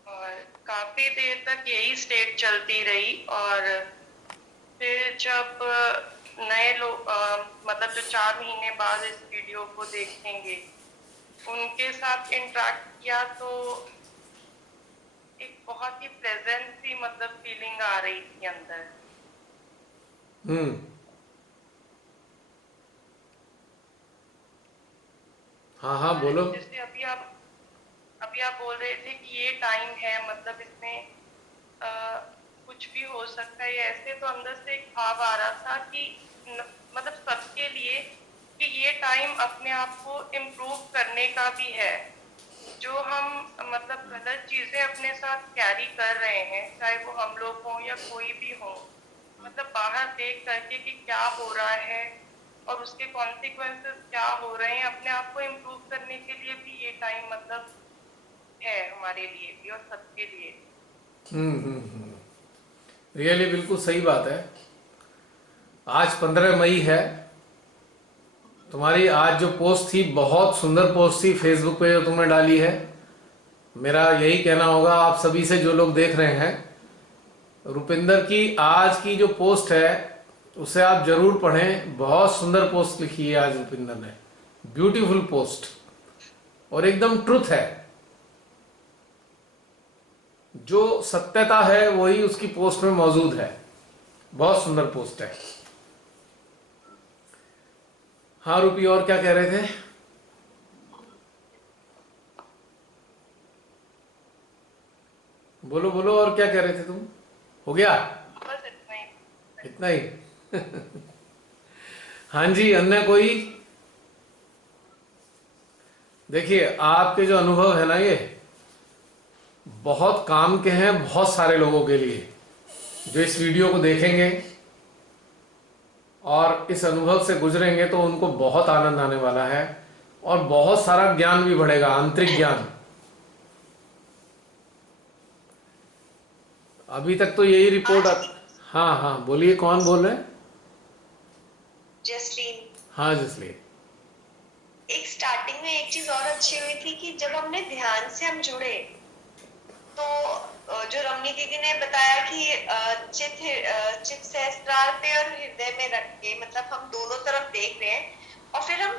और काफी देर तक यही स्टेट चलती रही। और फिर जब नए लोग मतलब जो 4 महीने बाद इस वीडियो को देखेंगे, उनके साथ इंटरेक्ट किया तो एक बहुत ही प्लेजेंट सी मतलब फीलिंग आ रही थी अंदर। हाँ हाँ बोलो। जैसे अभी आप बोल रहे थे कि ये टाइम है, मतलब इसमें कुछ भी हो सकता है, ऐसे तो अंदर से एक भाव आ रहा था कि मतलब सबके लिए कि ये टाइम अपने आप को इम्प्रूव करने का भी है। जो हम मतलब गलत चीजें अपने साथ कैरी कर रहे हैं, चाहे वो हम लोग हों या कोई भी हो, मतलब बाहर देख करके कि क्या हो रहा है और उसके कॉन्सिक्वेंसेस क्या हो रहे हैं, अपने आप को इम्प्रूव करने के लिए भी ये टाइम मतलब है हमारे लिए भी और सबके लिए। रियली बिल्कुल सही बात है। आज 15 मई है। तुम्हारी आज जो पोस्ट थी बहुत सुंदर पोस्ट थी फेसबुक पे जो तुमने डाली है। मेरा यही कहना होगा आप सभी से जो लोग देख रहे हैं, रुपिंदर की आज की जो पोस्ट है उसे आप जरूर पढ़ें। बहुत सुंदर पोस्ट लिखी है आज रुपिंदर ने, ब्यूटीफुल पोस्ट और एकदम ट्रुथ है। जो सत्यता है वही उसकी पोस्ट में मौजूद है। बहुत सुंदर पोस्ट है। हाँ रूपी, और क्या कह रहे थे? बोलो बोलो, और क्या कह रहे थे तुम? हो गया? बस इतना ही। इतना ही? हाँ जी, अन्य कोई? देखिए आपके जो अनुभव है ना, ये बहुत काम के हैं बहुत सारे लोगों के लिए जो इस वीडियो को देखेंगे और इस अनुभव से गुजरेंगे तो उनको बहुत आनंद आने वाला है और बहुत सारा ज्ञान भी बढ़ेगा, आंतरिक ज्ञान। अभी तक तो यही रिपोर्ट। हाँ हाँ बोलिए, कौन बोल रहे हैं? जसलीन। हाँ जसलीन। एक स्टार्टिंग में एक चीज और अच्छी हुई थी कि जब हमने ध्यान से हम जुड़े तो जो रमनी दीदी ने बताया कि चित सहस्त्रार पे और हृदय में रख के, मतलब हम दोनों तरफ देख रहे हैं और फिर हम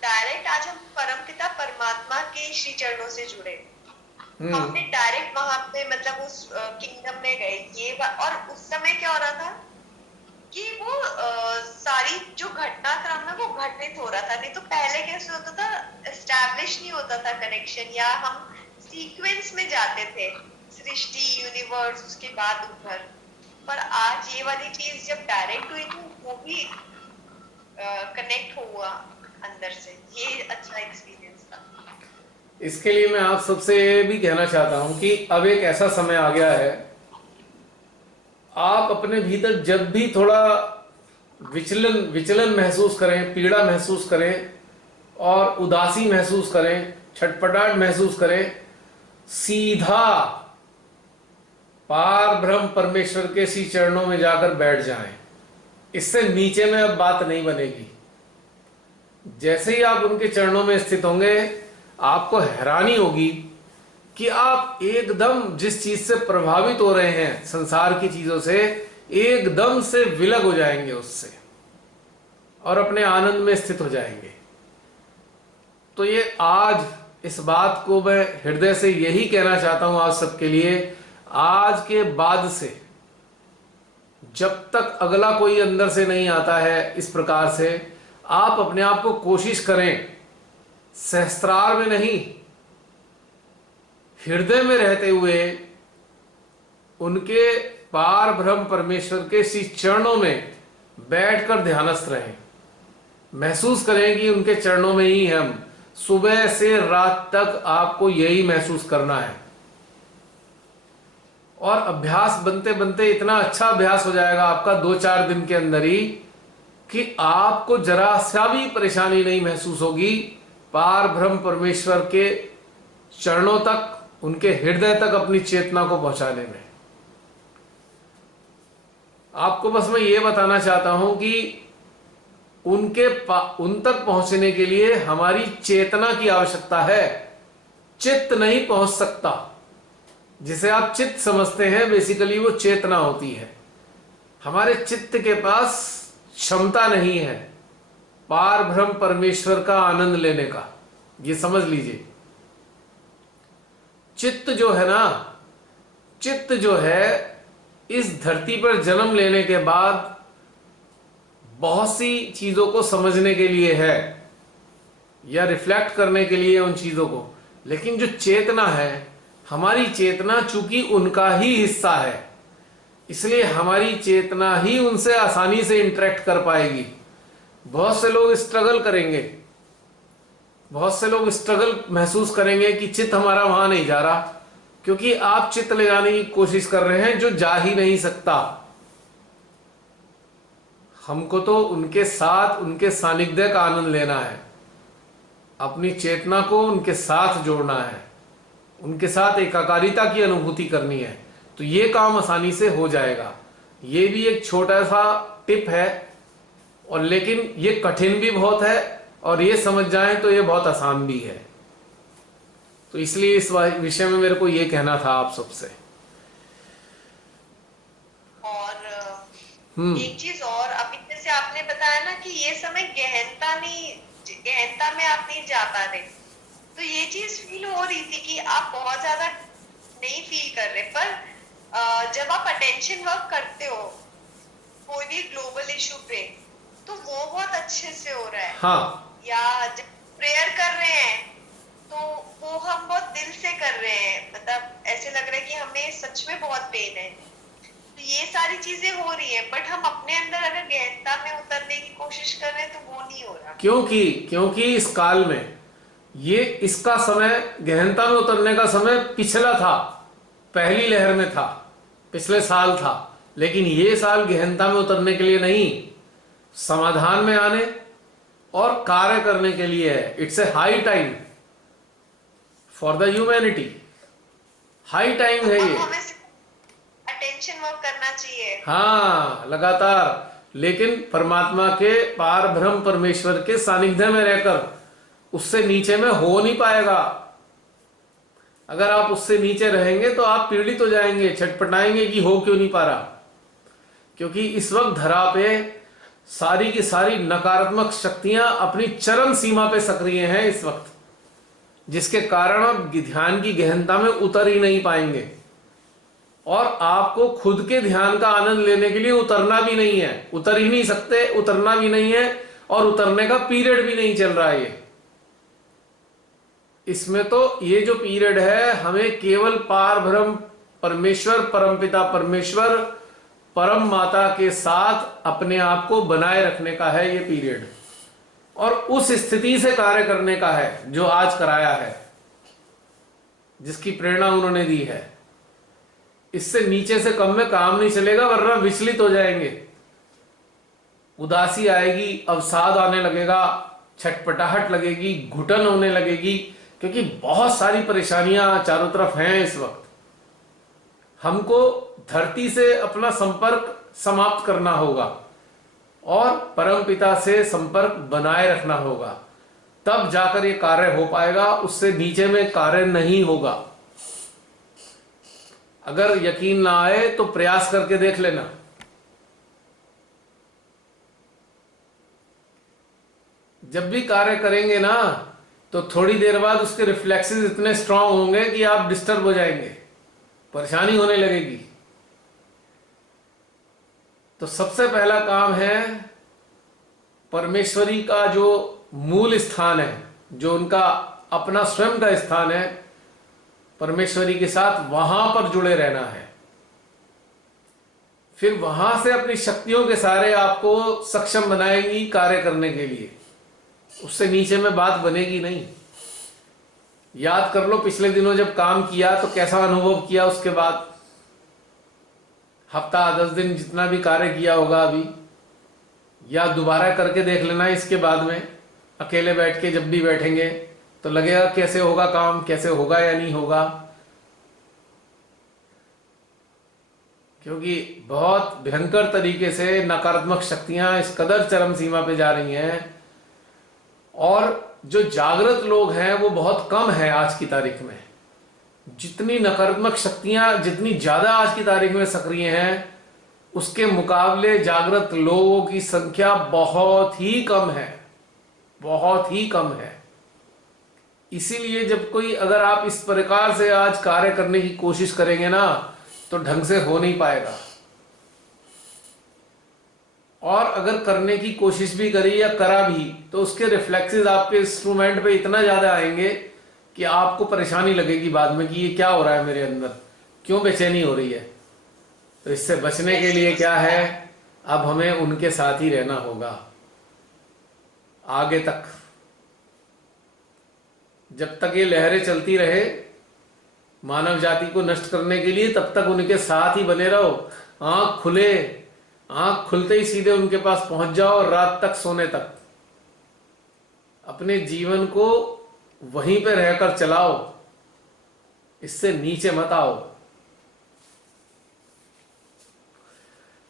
डायरेक्ट आज हम परमपिता परमात्मा के श्री चरणों से जुड़े। हमने डायरेक्ट वहां पे मतलब उस किंगडम में गए ये और उस समय क्या हो रहा था कि वो सारी जो घटनाक्रम है वो घटित हो रहा था। नहीं तो पहले कैसे होता था, एस्टैब्लिश नहीं होता था कनेक्शन, या हम सीक्वेंस में जाते थे, सृष्टि यूनिवर्स उसके बाद ऊपर। पर आज ये वाली चीज जब डायरेक्ट हुई तो वो भी कनेक्ट हुआ अंदर से। ये अच्छा एक्सपीरियंस था। इसके लिए मैं आप सबसे ये भी कहना चाहता हूं कि अब एक ऐसा समय आ गया है, आप अपने भीतर जब भी थोड़ा विचलन महसूस करें, पीड़ा महसूस करें और उदासी महसूस करें, छटपटाहट महसूस करें, सीधा पार ब्रह्म परमेश्वर के श्री चरणों में जाकर बैठ जाएं। इससे नीचे में अब बात नहीं बनेगी। जैसे ही आप उनके चरणों में स्थित होंगे आपको हैरानी होगी कि आप एकदम जिस चीज से प्रभावित हो रहे हैं, संसार की चीजों से, एकदम से विलग हो जाएंगे उससे और अपने आनंद में स्थित हो जाएंगे। तो ये आज इस बात को मैं हृदय से यही कहना चाहता हूं आप सबके लिए, आज के बाद से जब तक अगला कोई अंदर से नहीं आता है इस प्रकार से, आप अपने आप को कोशिश करें सहस्त्रार में नहीं, हृदय में रहते हुए उनके पार ब्रह्म परमेश्वर के श्री चरणों में बैठकर ध्यानस्थ रहें। महसूस करें कि उनके चरणों में ही हम, सुबह से रात तक आपको यही महसूस करना है। और अभ्यास बनते बनते इतना अच्छा अभ्यास हो जाएगा आपका 2-4 दिन के अंदर ही कि आपको जरा सा भी परेशानी नहीं महसूस होगी पार ब्रह्म परमेश्वर के चरणों तक, उनके हृदय तक अपनी चेतना को पहुंचाने में। आपको बस मैं ये बताना चाहता हूं कि उन तक पहुंचने के लिए हमारी चेतना की आवश्यकता है। चित्त नहीं पहुंच सकता। जिसे आप चित्त समझते हैं बेसिकली वो चेतना होती है। हमारे चित्त के पास क्षमता नहीं है पार ब्रह्म परमेश्वर का आनंद लेने का। ये समझ लीजिए, चित्त जो है ना, चित्त जो है इस धरती पर जन्म लेने के बाद बहुत सी चीजों को समझने के लिए है या रिफ्लेक्ट करने के लिए उन चीजों को। लेकिन जो चेतना है, हमारी चेतना चूंकि उनका ही हिस्सा है, इसलिए हमारी चेतना ही उनसे आसानी से इंटरेक्ट कर पाएगी। बहुत से लोग स्ट्रगल करेंगे, बहुत से लोग स्ट्रगल महसूस करेंगे कि चित्त हमारा वहां नहीं जा रहा, क्योंकि आप चित्त ले जाने की कोशिश कर रहे हैं जो जा ही नहीं सकता। हमको तो उनके साथ उनके सानिध्य का आनंद लेना है, अपनी चेतना को उनके साथ जोड़ना है, उनके साथ एकाकारिता की अनुभूति करनी है, तो ये काम आसानी से हो जाएगा। ये भी एक छोटा सा टिप है, और लेकिन ये कठिन भी बहुत है, और ये समझ जाएं तो ये बहुत आसान भी है। तो इसलिए इस विषय में मेरे को ये कहना था आप सबसे। और एक चीज और, अभी जैसे आपने बताया ना कि ये समय गहनता में आप नहीं जा पा रहे, तो ये चीज फील हो रही थी कि आप बहुत ज्यादा नहीं फील कर रहे, पर जब आप अटेंशन वर्क करते हो कोई भी ग्लोबल इशू पे, तो वो बहुत अच्छे से हो रहा है। हाँ, या जब प्रेयर कर रहे हैं तो वो हम बहुत दिल से कर रहे हैं, मतलब ऐसे लग रहा है कि हमें सच में बहुत पेन है। तो ये सारी चीजें हो रही है, बट हम अपने अंदर अगर गहनता में उतरने की कोशिश कर रहे हैं तो वो नहीं हो रहा। क्योंकि इस काल में ये इसका समय, गहनता में उतरने का समय पिछला था, पहली लहर में था, पिछले साल था। लेकिन ये साल गहनता में उतरने के लिए नहीं, समाधान में आने और कार्य करने के लिए है। It's a high time for the humanity. High time है ये। हमें अटेंशन वर्क करना चाहिए। हाँ, लगातार, लेकिन परमात्मा के पार ब्रह्म परमेश्वर के सानिध्य में रहकर। उससे नीचे में हो नहीं पाएगा। अगर आप उससे नीचे रहेंगे तो आप पीड़ित हो जाएंगे, छटपटाएंगे कि हो क्यों नहीं पा रहा। क्योंकि इस वक्त धरा पे सारी की सारी नकारात्मक शक्तियां अपनी चरम सीमा पे सक्रिय हैं इस वक्त, जिसके कारण आप ध्यान की गहनता में उतर ही नहीं पाएंगे। और आपको खुद के ध्यान का आनंद लेने के लिए उतरना भी नहीं है, उतर ही नहीं सकते, उतरना भी नहीं है, और उतरने का पीरियड भी नहीं चल रहा है ये। इसमें तो ये जो पीरियड है, हमें केवल पार ब्रह्म परमेश्वर, परमपिता परमेश्वर, परम माता के साथ अपने आप को बनाए रखने का है ये पीरियड, और उस स्थिति से कार्य करने का है जो आज कराया है, जिसकी प्रेरणा उन्होंने दी है। इससे नीचे से कम में काम नहीं चलेगा, वरना विचलित हो जाएंगे, उदासी आएगी, अवसाद आने लगेगा, छटपटाहट लगेगी, घुटन होने लगेगी, क्योंकि बहुत सारी परेशानियां चारों तरफ हैं इस वक्त। हमको धरती से अपना संपर्क समाप्त करना होगा और परमपिता से संपर्क बनाए रखना होगा, तब जाकर ये कार्य हो पाएगा। उससे नीचे में कार्य नहीं होगा। अगर यकीन ना आए तो प्रयास करके देख लेना। जब भी कार्य करेंगे ना, तो थोड़ी देर बाद उसके रिफ्लेक्सेस इतने स्ट्रांग होंगे कि आप डिस्टर्ब हो जाएंगे, परेशानी होने लगेगी। तो सबसे पहला काम है परमेश्वरी का जो मूल स्थान है, जो उनका अपना स्वयं का स्थान है, परमेश्वरी के साथ वहां पर जुड़े रहना है। फिर वहां से अपनी शक्तियों के सारे आपको सक्षम बनाएंगी कार्य करने के लिए। उससे नीचे में बात बनेगी नहीं। याद कर लो पिछले दिनों जब काम किया तो कैसा अनुभव किया, उसके बाद हफ्ता 10 दिन जितना भी कार्य किया होगा अभी, या दोबारा करके देख लेना इसके बाद में, अकेले बैठ के जब भी बैठेंगे तो लगेगा कैसे होगा काम, कैसे होगा या नहीं होगा। क्योंकि बहुत भयंकर तरीके से नकारात्मक शक्तियां इस कदर चरम सीमा पे जा रही हैं, और जो जागृत लोग हैं वो बहुत कम है आज की तारीख में। जितनी नकारात्मक शक्तियां जितनी ज्यादा आज की तारीख में सक्रिय हैं, उसके मुकाबले जागृत लोगों की संख्या बहुत ही कम है, बहुत ही कम है। इसीलिए जब कोई, अगर आप इस प्रकार से आज कार्य करने की कोशिश करेंगे ना, तो ढंग से हो नहीं पाएगा। और अगर करने की कोशिश भी करी या करा भी, तो उसके रिफ्लेक्सेस आपके इंस्ट्रूमेंट पे इतना ज्यादा आएंगे कि आपको परेशानी लगेगी बाद में कि ये क्या हो रहा है मेरे अंदर, क्यों बेचैनी हो रही है। तो इससे बचने के लिए क्या है, अब हमें उनके साथ ही रहना होगा आगे तक। जब तक ये लहरें चलती रहे मानव जाति को नष्ट करने के लिए, तब तक उनके साथ ही बने रहो। आंख खुलते ही सीधे उनके पास पहुंच जाओ, और रात तक सोने तक अपने जीवन को वहीं पे रहकर चलाओ, इससे नीचे मत आओ।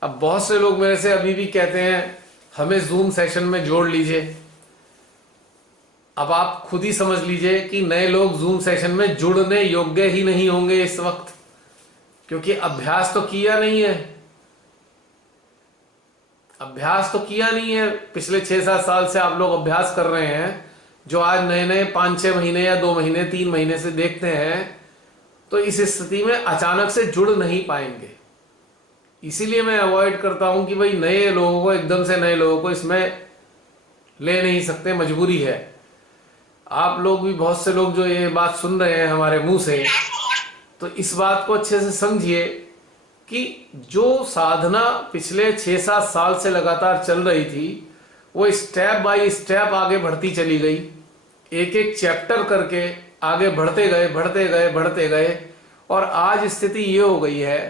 अब बहुत से लोग मेरे से अभी भी कहते हैं हमें जूम सेशन में जोड़ लीजिए। अब आप खुद ही समझ लीजिए कि नए लोग जूम सेशन में जुड़ने योग्य ही नहीं होंगे इस वक्त, क्योंकि अभ्यास तो किया नहीं है। अभ्यास तो किया नहीं है, पिछले 6-7 साल से आप लोग अभ्यास कर रहे हैं, जो आज नए नए 5-6 महीने या 2 महीने 3 महीने से देखते हैं, तो इस स्थिति में अचानक से जुड़ नहीं पाएंगे। इसीलिए मैं अवॉइड करता हूं कि भाई नए लोगों को, एकदम से नए लोगों को इसमें ले नहीं सकते, मजबूरी है। आप लोग भी, बहुत से लोग जो ये बात सुन रहे हैं हमारे मुंह से, तो इस बात को अच्छे से समझिए कि जो साधना पिछले 6-7 साल से लगातार चल रही थी, वो स्टेप बाय स्टेप आगे बढ़ती चली गई। एक एक चैप्टर करके आगे बढ़ते गए, बढ़ते गए, बढ़ते गए, और आज स्थिति ये हो गई है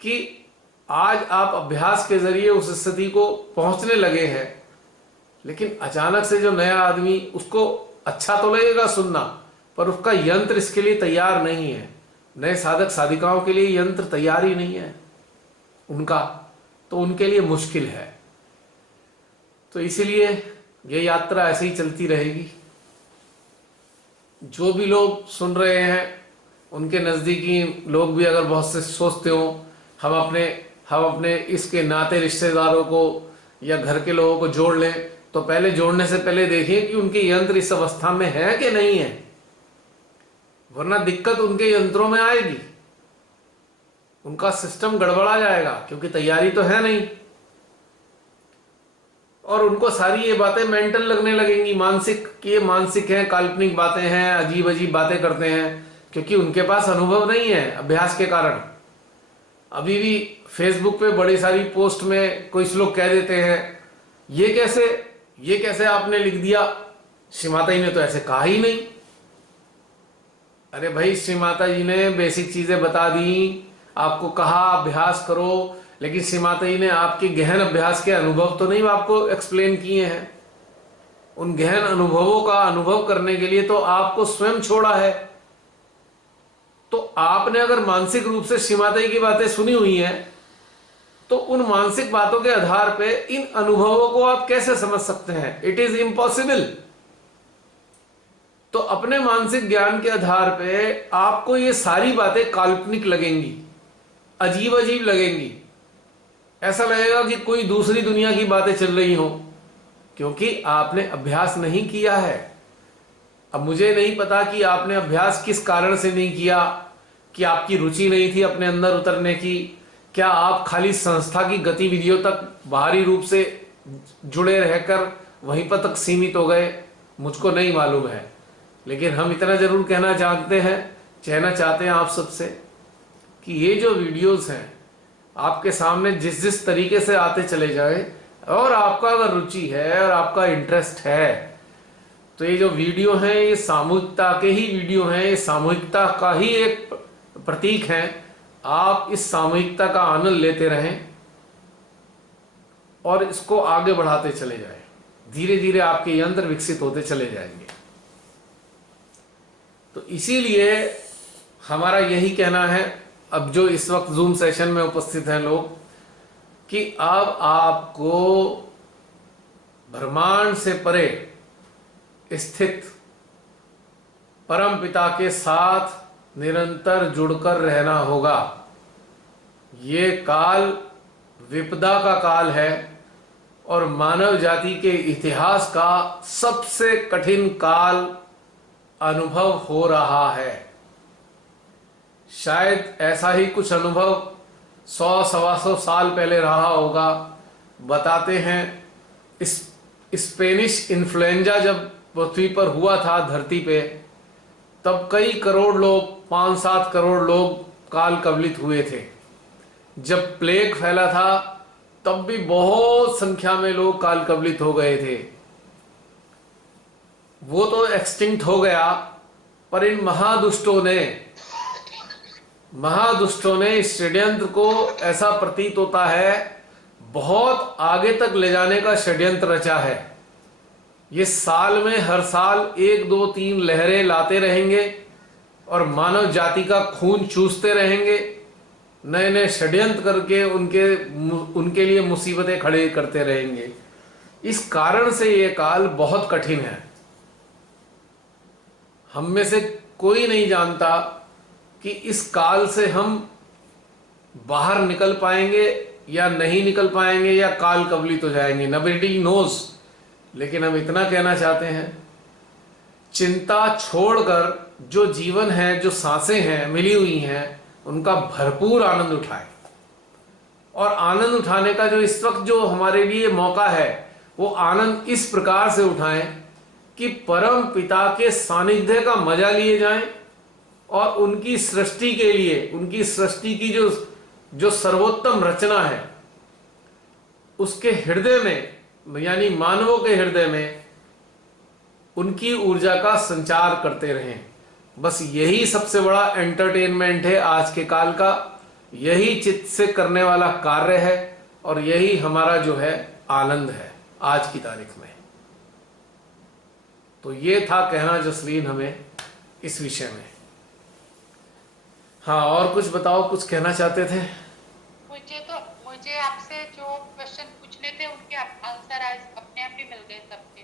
कि आज आप अभ्यास के जरिए उस स्थिति को पहुंचने लगे हैं। लेकिन अचानक से जो नया आदमी, उसको अच्छा तो लगेगा सुनना, पर उसका यंत्र इसके लिए तैयार नहीं है। नए साधक साधिकाओं के लिए यंत्र तैयार ही नहीं है उनका, तो उनके लिए मुश्किल है। तो इसीलिए ये यात्रा ऐसे ही चलती रहेगी। जो भी लोग सुन रहे हैं, उनके नजदीकी लोग भी अगर बहुत से सोचते हो हम अपने इसके नाते रिश्तेदारों को या घर के लोगों को जोड़ लें, तो पहले जोड़ने से पहले देखिए कि उनके यंत्र इस अवस्था में है कि नहीं है, वरना दिक्कत उनके यंत्रों में आएगी, उनका सिस्टम गड़बड़ा जाएगा, क्योंकि तैयारी तो है नहीं। और उनको सारी ये बातें मेंटल लगने लगेंगी, मानसिक, कि ये मानसिक हैं, काल्पनिक बातें हैं, अजीब अजीब बातें करते हैं, क्योंकि उनके पास अनुभव नहीं है अभ्यास के कारण। अभी भी फेसबुक पे बड़ी सारी पोस्ट में कुछ लोग कह देते हैं ये कैसे आपने लिख दिया, श्री माता जी ने तो ऐसे कहा ही नहीं। अरे भाई, श्री माता जी ने बेसिक चीजें बता दी, आपको कहा अभ्यास करो, लेकिन श्री माता जी ने आपके गहन अभ्यास के अनुभव तो नहीं आपको एक्सप्लेन किए हैं। उन गहन अनुभवों का अनुभव करने के लिए तो आपको स्वयं छोड़ा है। तो आपने अगर मानसिक रूप से श्री माता जी की बातें सुनी हुई हैं, तो उन मानसिक बातों के आधार पे इन अनुभवों को आप कैसे समझ सकते हैं? It is impossible. तो अपने मानसिक ज्ञान के आधार पे आपको ये सारी बातें काल्पनिक लगेंगी, अजीब अजीब लगेंगी, ऐसा लगेगा कि कोई दूसरी दुनिया की बातें चल रही हो, क्योंकि आपने अभ्यास नहीं किया है। अब मुझे नहीं पता कि आपने अभ्यास किस कारण से नहीं किया, कि आपकी रुचि नहीं थी अपने अंदर उतरने की, क्या आप खाली संस्था की गतिविधियों तक बाहरी रूप से जुड़े रहकर वहीं पर तक सीमित हो गए, मुझको नहीं मालूम है। लेकिन हम इतना जरूर कहना चाहते हैं आप सबसे कि ये जो वीडियोस हैं आपके सामने जिस जिस तरीके से आते चले जाए, और आपका अगर रुचि है और आपका इंटरेस्ट है, तो ये जो वीडियो हैं ये सामूहिकता के ही वीडियो हैं, ये सामूहिकता का ही एक प्रतीक है। आप इस सामूहिकता का आनंद लेते रहें और इसको आगे बढ़ाते चले जाएं। धीरे धीरे आपके यंत्र विकसित होते चले जाएंगे। तो इसीलिए हमारा यही कहना है, अब जो इस वक्त जूम सेशन में उपस्थित हैं लोग, कि अब आपको ब्रह्मांड से परे स्थित परम पिता के साथ निरंतर जुड़कर रहना होगा। ये काल विपदा का काल है और मानव जाति के इतिहास का सबसे कठिन काल अनुभव हो रहा है। शायद ऐसा ही कुछ अनुभव 100-125 साल पहले रहा होगा। बताते हैं स्पेनिश इन्फ्लुएंजा जब पृथ्वी पर हुआ था धरती पे, तब कई करोड़ लोग, 5-7 करोड़ लोग काल कवलित हुए थे। जब प्लेग फैला था तब भी बहुत संख्या में लोग काल कवलित हो गए थे। वो तो एक्सटिंक्ट हो गया, पर इन महादुष्टों ने इस षड्यंत्र को, ऐसा प्रतीत होता है, बहुत आगे तक ले जाने का षड्यंत्र रचा है। ये साल में हर साल 1, 2, 3 लहरें लाते रहेंगे और मानव जाति का खून चूसते रहेंगे, नए नए षड्यंत्र करके उनके लिए मुसीबतें खड़े करते रहेंगे। इस कारण से ये काल बहुत कठिन है। हम में से कोई नहीं जानता कि इस काल से हम बाहर निकल पाएंगे या नहीं निकल पाएंगे, या काल कवलित हो जाएंगे। Nobody knows. लेकिन हम इतना कहना चाहते हैं, चिंता छोड़कर जो जीवन है, जो सांसें हैं मिली हुई हैं, उनका भरपूर आनंद उठाएं। और आनंद उठाने का जो इस वक्त जो हमारे लिए मौका है, वो आनंद इस प्रकार से उठाएं कि परम पिता के सानिध्य का मजा लिए जाएं और उनकी सृष्टि के लिए, उनकी सृष्टि की जो सर्वोत्तम रचना है, उसके हृदय में, यानी मानवों के हृदय में, उनकी ऊर्जा का संचार करते रहें। बस यही सबसे बड़ा एंटरटेनमेंट है आज के काल का। यही चित्त से करने वाला कार्य है और यही हमारा जो है आनंद है आज की तारीख में। तो ये था कहना जसलीन हमें इस विषय में। हाँ, और कुछ बताओ, कुछ कहना चाहते थे? मुझे आपसे जो क्वेश्चन पूछने थे उनके आंसर आज अपने आप ही मिल गए सबके।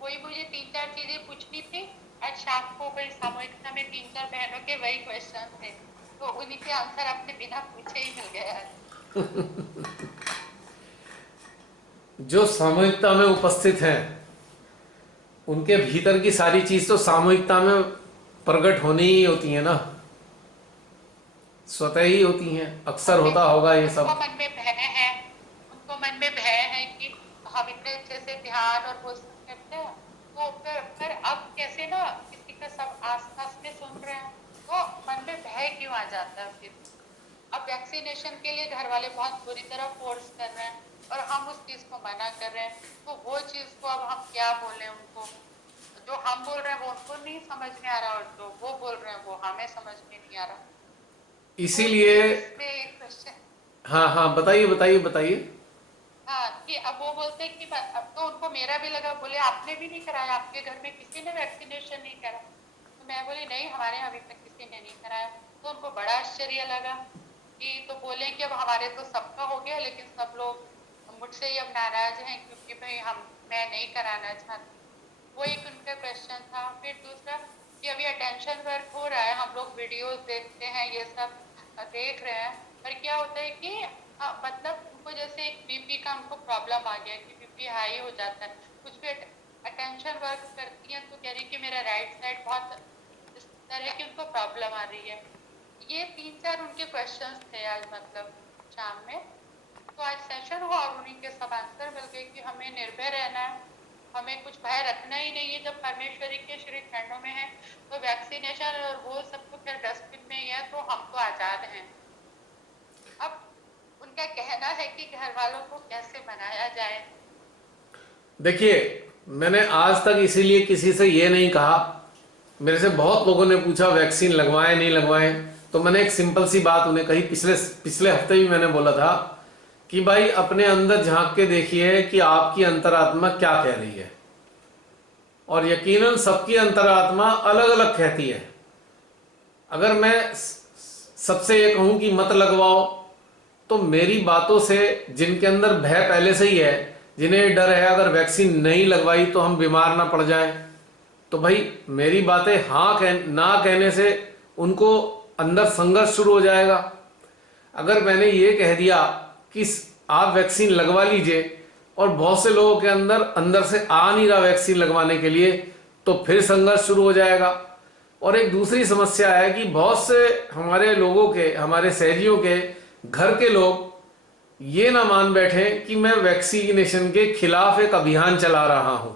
वही मुझे 3-4 चीजें पूछनी थी। आज शाम को कोई सामूहिकता में 3-4 बहनों के वही क्वेश्चन थे, तो उन्हीं के आंसर आपने बिना पूछे ही मिल गए आज। जो सामूहिकता में उपस्थित हैं उनके भीतर की सारी चीज तो सामूहिकता में प्रकट होनी ही होती है ना, स्वतः ही होती हैं। अक्सर होता होगा ये सब। उनको मन में भय है कि हम इतने अच्छे से ध्यान और वो सब करते हैं, तो फिर अब कैसे ना किसी का सब आस-पास में सुन रहे हैं, तो मन में भय क्यों आ जाता है फिर। अब वैक्सीनेशन के लिए घर वाले बहुत बुरी तरह फोर्स कर रहे हैं और हम उस चीज को मना कर रहे हैं, तो वो चीज को अब हम क्या बोले उनको। जो हम बोल रहे हैं वो उनको नहीं समझ में आ रहा, और जो वो बोल रहे हैं वो हमें समझ में नहीं आ रहा। इसीलिए हाँ, बताइए। हाँ, कि अब वो बोलते हैं कि अब तो उनको मेरा भी लगा, बोले आपने भी नहीं कराया, आपके घर में किसी ने वैक्सीनेशन नहीं करा। तो मैं बोली नहीं, हमारे अभी तक किसी ने नहीं कराया। तो उनको बड़ा आश्चर्य लगा कि, तो बोले कि अब हमारे तो सबका हो गया, लेकिन सब लोग मुझसे ही अब नाराज हैं क्योंकि भाई मैं नहीं कराना चाहती। वो एक उनका क्वेश्चन था। फिर दूसरा कि अभी अटेंशन वर्क हो रहा है, हम लोग वीडियोस देखते हैं, ये सब देख रहे हैं, पर क्या होता है कि मतलब उनको जैसे एक बीपी का उनको प्रॉब्लम आ गया कि बीपी हाई हो जाता है। कुछ भी अटेंशन वर्क करती हैं तो कह रही कि मेरा राइट साइड बहुत इस तरह की उनको प्रॉब्लम आ रही है। ये 3-4 उनके क्वेश्चंस थे आज मतलब शाम में। तो आज सेशन हुआ और उन्हीं के सब आंसर मिल गए कि हमें निर्भय रहना है, हमें कुछ भय रखना ही नहीं है। जब परमेश्वरी के श्री चरणों में है तो वैक्सीनेशन और वो सब तो फिर डस्टबिन में ही है, तो हम तो आजाद हैं। अब उनका कहना है कि घर वालों को कैसे मनाया जाए। देखिए, मैंने आज तक इसीलिए किसी से ये नहीं कहा, मेरे से बहुत लोगों ने पूछा वैक्सीन लगवाएं नहीं लगवाएं, तो मैंने एक सिंपल सी बात उन्हें कही। पिछले हफ्ते भी मैंने बोला था कि भाई अपने अंदर झांक के देखिए कि आपकी अंतरात्मा क्या कह रही है, और यकीनन सबकी अंतरात्मा अलग अलग कहती है। अगर मैं सबसे ये कहूं कि मत लगवाओ, तो मेरी बातों से जिनके अंदर भय पहले से ही है, जिन्हें डर है अगर वैक्सीन नहीं लगवाई तो हम बीमार ना पड़ जाएं, तो भाई मेरी बातें ना कहने से उनको अंदर संघर्ष शुरू हो जाएगा। अगर मैंने ये कह दिया कि आप वैक्सीन लगवा लीजिए और बहुत से लोगों के अंदर अंदर से आ नहीं रहा वैक्सीन लगवाने के लिए, तो फिर संघर्ष शुरू हो जाएगा। और एक दूसरी समस्या है कि बहुत से हमारे लोगों के, हमारे सहजियों के घर के लोग ये ना मान बैठे कि मैं वैक्सीनेशन के खिलाफ एक अभियान चला रहा हूं।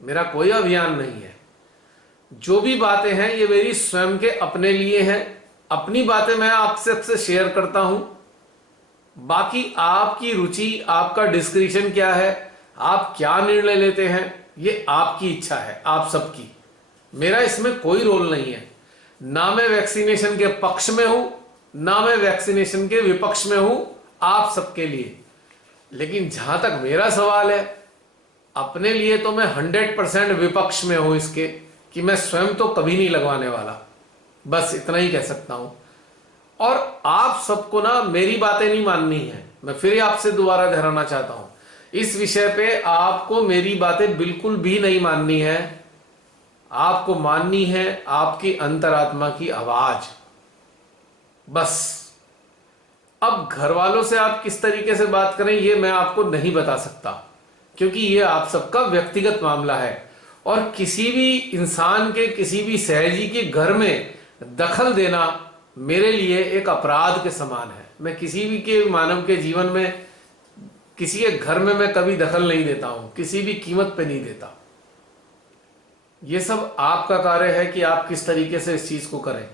मेरा कोई अभियान नहीं है। जो भी बातें हैं ये मेरी स्वयं के अपने लिए हैं। अपनी बातें मैं आपसे शेयर करता हूं। बाकी आपकी रुचि, आपका डिस्क्रिप्शन क्या है, आप क्या निर्णय लेते हैं, ये आपकी इच्छा है, आप सबकी। मेरा इसमें कोई रोल नहीं है। ना मैं वैक्सीनेशन के पक्ष में हूं, ना मैं वैक्सीनेशन के विपक्ष में हूं, आप सबके लिए। लेकिन जहां तक मेरा सवाल है, अपने लिए तो मैं 100% विपक्ष में हूं इसके, कि मैं स्वयं तो कभी नहीं लगवाने वाला। बस इतना ही कह सकता हूं। और आप सबको ना मेरी बातें नहीं माननी है। मैं फिर आपसे दोबारा दोहराना चाहता हूं, इस विषय पे आपको मेरी बातें बिल्कुल भी नहीं माननी है। आपको माननी है आपकी अंतरात्मा की आवाज, बस। अब घर वालों से आप किस तरीके से बात करें ये मैं आपको नहीं बता सकता, क्योंकि ये आप सबका व्यक्तिगत मामला है। और किसी भी इंसान के, किसी भी सहजी के घर में दखल देना मेरे लिए एक अपराध के समान है। मैं किसी भी के मानव के जीवन में, किसी के घर में मैं कभी दखल नहीं देता हूं, किसी भी कीमत पे नहीं देता। ये सब आपका कार्य है कि आप किस तरीके से इस चीज को करें।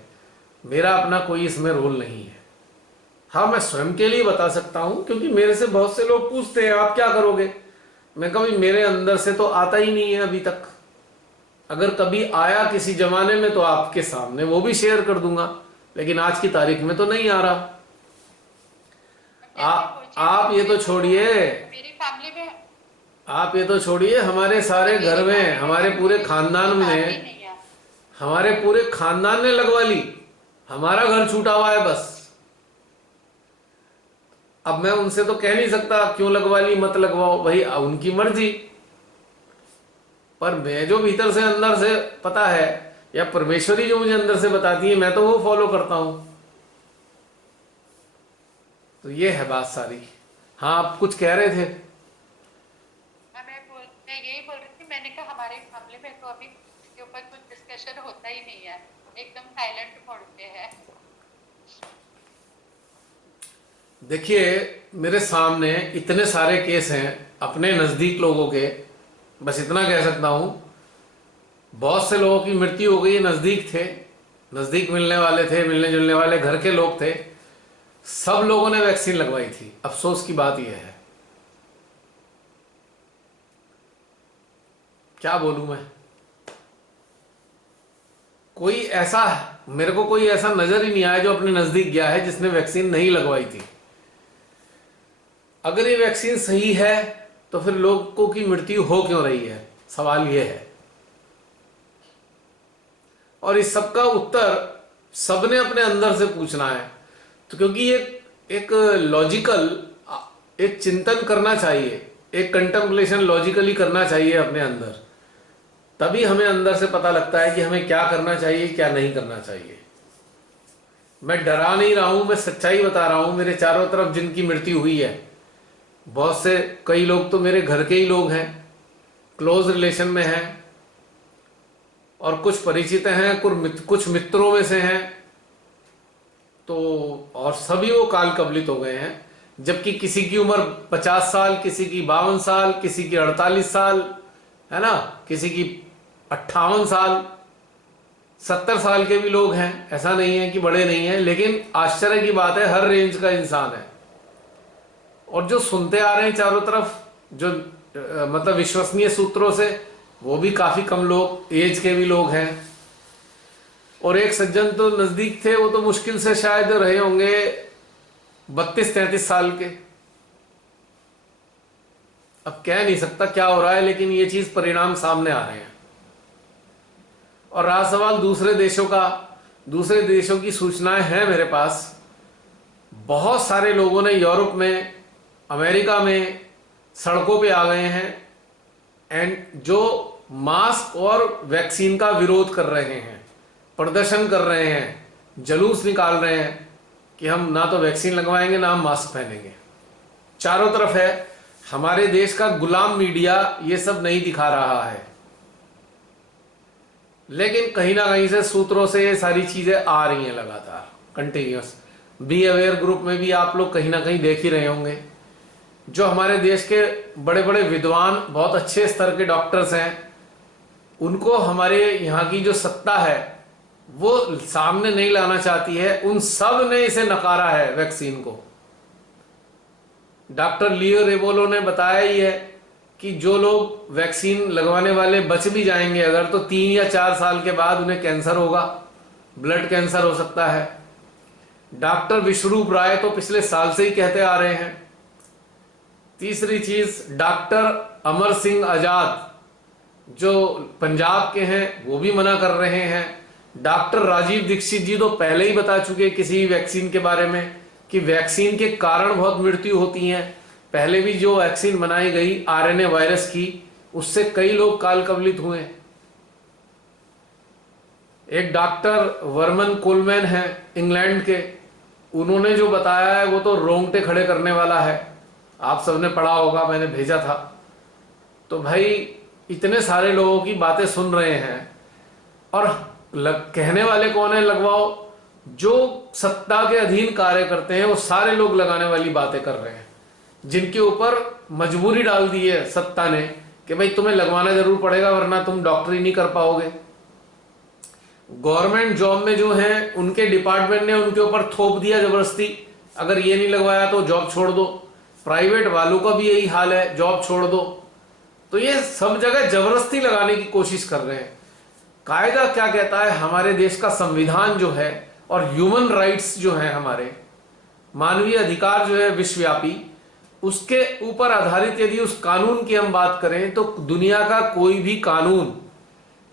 मेरा अपना कोई इसमें रोल नहीं है। हाँ, मैं स्वयं के लिए बता सकता हूं, क्योंकि मेरे से बहुत से लोग पूछते हैं आप क्या करोगे। मैं कभी, मेरे अंदर से तो आता ही नहीं है अभी तक। अगर कभी आया किसी जमाने में तो आपके सामने वो भी शेयर कर दूंगा, लेकिन आज की तारीख में तो नहीं आ रहा। आप ये तो छोड़िए, मेरी फैमिली में, आप ये तो छोड़िए, हमारे सारे घर में, हमारे पूरे खानदान में, हमारे पूरे खानदान ने लगवा ली। हमारा घर छूटा हुआ है बस। अब मैं उनसे तो कह नहीं सकता क्यों लगवा ली, मत लगवाओ, भाई उनकी मर्जी। पर मैं जो भीतर से, अंदर से पता है, या परमेश्वरी जो मुझे अंदर से बताती है, मैं तो वो फॉलो करता हूं। तो ये है बात सारी। हाँ, आप कुछ कह रहे थे। मैं यही बोल रही थी, मैंने कहा हमारे फैमिली में तो अभी इसके ऊपर कुछ डिस्कशन होता ही नहीं है, एकदम साइलेंट मोड पे है। देखिए, मेरे सामने इतने सारे केस हैं अपने नजदीक लोगों के, बस इतना कह सकता हूं। बहुत से लोगों की मृत्यु हो गई, नजदीक थे, नजदीक मिलने वाले थे, मिलने जुलने वाले घर के लोग थे। सब लोगों ने वैक्सीन लगवाई थी। अफसोस की बात यह है, क्या बोलूं मैं। कोई ऐसा, मेरे को कोई ऐसा नजर ही नहीं आया जो अपने नजदीक गया है जिसने वैक्सीन नहीं लगवाई थी। अगर ये वैक्सीन सही है तो फिर लोगों की मृत्यु हो क्यों रही है, सवाल यह है। और इस सब का उत्तर सबने अपने अंदर से पूछना है। तो क्योंकि एक लॉजिकल, एक चिंतन करना चाहिए, एक कंटेम्पलेशन लॉजिकली करना चाहिए अपने अंदर, तभी हमें अंदर से पता लगता है कि हमें क्या करना चाहिए, क्या नहीं करना चाहिए। मैं डरा नहीं रहा हूं, मैं सच्चाई बता रहा हूं। मेरे चारों तरफ जिनकी मृत्यु हुई है, बहुत से, कई लोग तो मेरे घर के ही लोग हैं, क्लोज रिलेशन में हैं, और कुछ परिचित हैं, कुछ मित्रों में से हैं, तो और सभी वो काल कवलित हो गए हैं। जबकि किसी की उम्र 50 साल, किसी की 52 साल, किसी की 48 साल, है ना, किसी की 58 साल, 70 साल के भी लोग हैं। ऐसा नहीं है कि बड़े नहीं हैं, लेकिन आश्चर्य की बात है हर रेंज का इंसान है। और जो सुनते आ रहे हैं चारों तरफ, जो मतलब विश्वसनीय सूत्रों से, वो भी काफी कम लोग, एज के भी लोग हैं। और एक सज्जन तो नजदीक थे, वो तो मुश्किल से शायद रहे होंगे 32-33 साल के। अब कह नहीं सकता क्या हो रहा है, लेकिन ये चीज, परिणाम सामने आ रहे हैं। और रहा सवाल दूसरे देशों का, दूसरे देशों की सूचनाएं हैं मेरे पास। बहुत सारे लोगों ने यूरोप में, अमेरिका में सड़कों पे आ गए हैं एंड जो मास्क और वैक्सीन का विरोध कर रहे हैं, प्रदर्शन कर रहे हैं, जुलूस निकाल रहे हैं कि हम ना तो वैक्सीन लगवाएंगे ना हम मास्क पहनेंगे। चारों तरफ है। हमारे देश का गुलाम मीडिया ये सब नहीं दिखा रहा है, लेकिन कहीं ना कहीं से सूत्रों से ये सारी चीजें आ रही हैं लगातार, कंटिन्यूअस। बी अवेयर ग्रुप में भी आप लोग कहीं ना कहीं देख ही रहे होंगे। जो हमारे देश के बड़े बड़े विद्वान, बहुत अच्छे स्तर के डॉक्टर्स हैं, उनको हमारे यहाँ की जो सत्ता है वो सामने नहीं लाना चाहती है। उन सब ने इसे नकारा है वैक्सीन को। डॉक्टर लियो रेबोलो ने बताया ही है कि जो लोग वैक्सीन लगवाने वाले बच भी जाएंगे अगर, तो 3 या 4 साल के बाद उन्हें कैंसर होगा, ब्लड कैंसर हो सकता है। डॉक्टर विश्वरूप राय तो पिछले साल से ही कहते आ रहे हैं। तीसरी चीज, डॉक्टर अमर सिंह आजाद जो पंजाब के हैं वो भी मना कर रहे हैं। डॉक्टर राजीव दीक्षित जी तो पहले ही बता चुके किसी वैक्सीन के बारे में कि वैक्सीन के कारण बहुत मृत्यु होती है। पहले भी जो वैक्सीन बनाई गई आरएनए वायरस की, उससे कई लोग काल कवलित हुए। एक डॉक्टर वर्मन कोलमैन है इंग्लैंड के, उन्होंने जो बताया है वो तो रोंगटे खड़े करने वाला है। आप सबने पढ़ा होगा, मैंने भेजा था। तो भाई इतने सारे लोगों की बातें सुन रहे हैं और कहने वाले कौन है लगवाओ? जो सत्ता के अधीन कार्य करते हैं वो सारे लोग लगाने वाली बातें कर रहे हैं, जिनके ऊपर मजबूरी डाल दी है सत्ता ने कि भाई तुम्हें लगवाना जरूर पड़ेगा वरना तुम डॉक्टरी नहीं कर पाओगे। गवर्नमेंट जॉब में जो है उनके डिपार्टमेंट ने उनके ऊपर थोप दिया जबरदस्ती, अगर ये नहीं लगवाया तो जॉब छोड़ दो। प्राइवेट वालों का भी यही हाल है, जॉब छोड़ दो। तो ये सब जगह जबरदस्ती लगाने की कोशिश कर रहे हैं। कायदा क्या कहता है? हमारे देश का संविधान जो है और ह्यूमन राइट्स जो है, हमारे मानवीय अधिकार जो है विश्वव्यापी, उसके ऊपर आधारित यदि उस कानून की हम बात करें तो दुनिया का कोई भी कानून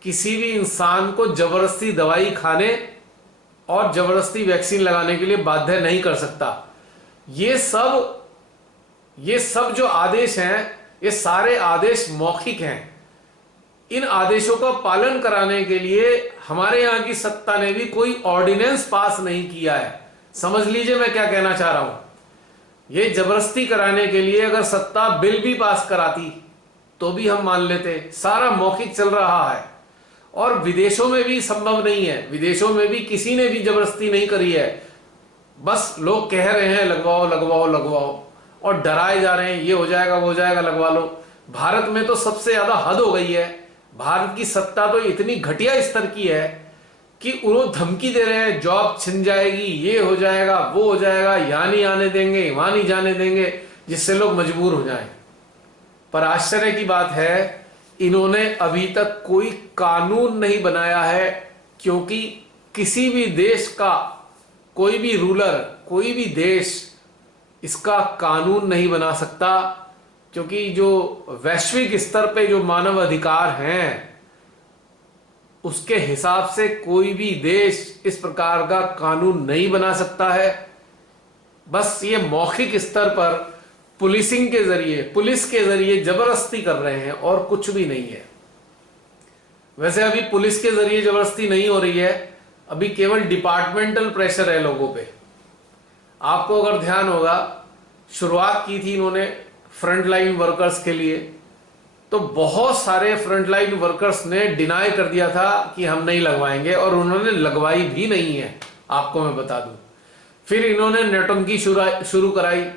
किसी भी इंसान को जबरदस्ती दवाई खाने और जबरदस्ती वैक्सीन लगाने के लिए बाध्य नहीं कर सकता। ये सब जो आदेश हैं, ये सारे आदेश मौखिक हैं। इन आदेशों का पालन कराने के लिए हमारे यहां की सत्ता ने भी कोई ऑर्डिनेंस पास नहीं किया है। समझ लीजिए मैं क्या कहना चाह रहा हूं। ये जबरदस्ती कराने के लिए अगर सत्ता बिल भी पास कराती तो भी हम मान लेते। सारा मौखिक चल रहा है और विदेशों में भी संभव नहीं है। विदेशों में भी किसी ने भी जबरदस्ती नहीं करी है, बस लोग कह रहे हैं लगवाओ लगवाओ लगवाओ और डराए जा रहे हैं, ये हो जाएगा वो हो जाएगा, लगवा लो। भारत में तो सबसे ज्यादा हद हो गई है। भारत की सत्ता तो इतनी घटिया स्तर की है कि उन्होंने धमकी दे रहे हैं जॉब छिन जाएगी, ये हो जाएगा वो हो जाएगा, यहां नहीं आने देंगे वहां नहीं जाने देंगे, जिससे लोग मजबूर हो जाएं। पर आश्चर्य की बात है, इन्होंने अभी तक कोई कानून नहीं बनाया है, क्योंकि किसी भी देश का कोई भी रूलर, कोई भी देश इसका कानून नहीं बना सकता, क्योंकि जो वैश्विक स्तर पे जो मानव अधिकार हैं उसके हिसाब से कोई भी देश इस प्रकार का कानून नहीं बना सकता है। बस ये मौखिक स्तर पर पुलिसिंग के जरिए, पुलिस के जरिए जबरदस्ती कर रहे हैं और कुछ भी नहीं है। वैसे अभी पुलिस के जरिए जबरदस्ती नहीं हो रही है, अभी केवल डिपार्टमेंटल प्रेशर है लोगों पे। आपको अगर ध्यान होगा, शुरुआत की थी इन्होंने फ्रंटलाइन वर्कर्स के लिए, तो बहुत सारे फ्रंटलाइन वर्कर्स ने डिनाई कर दिया था कि हम नहीं लगवाएंगे, और उन्होंने लगवाई भी नहीं है, आपको मैं बता दूं। फिर इन्होंने नौटंकी शुरू कराई,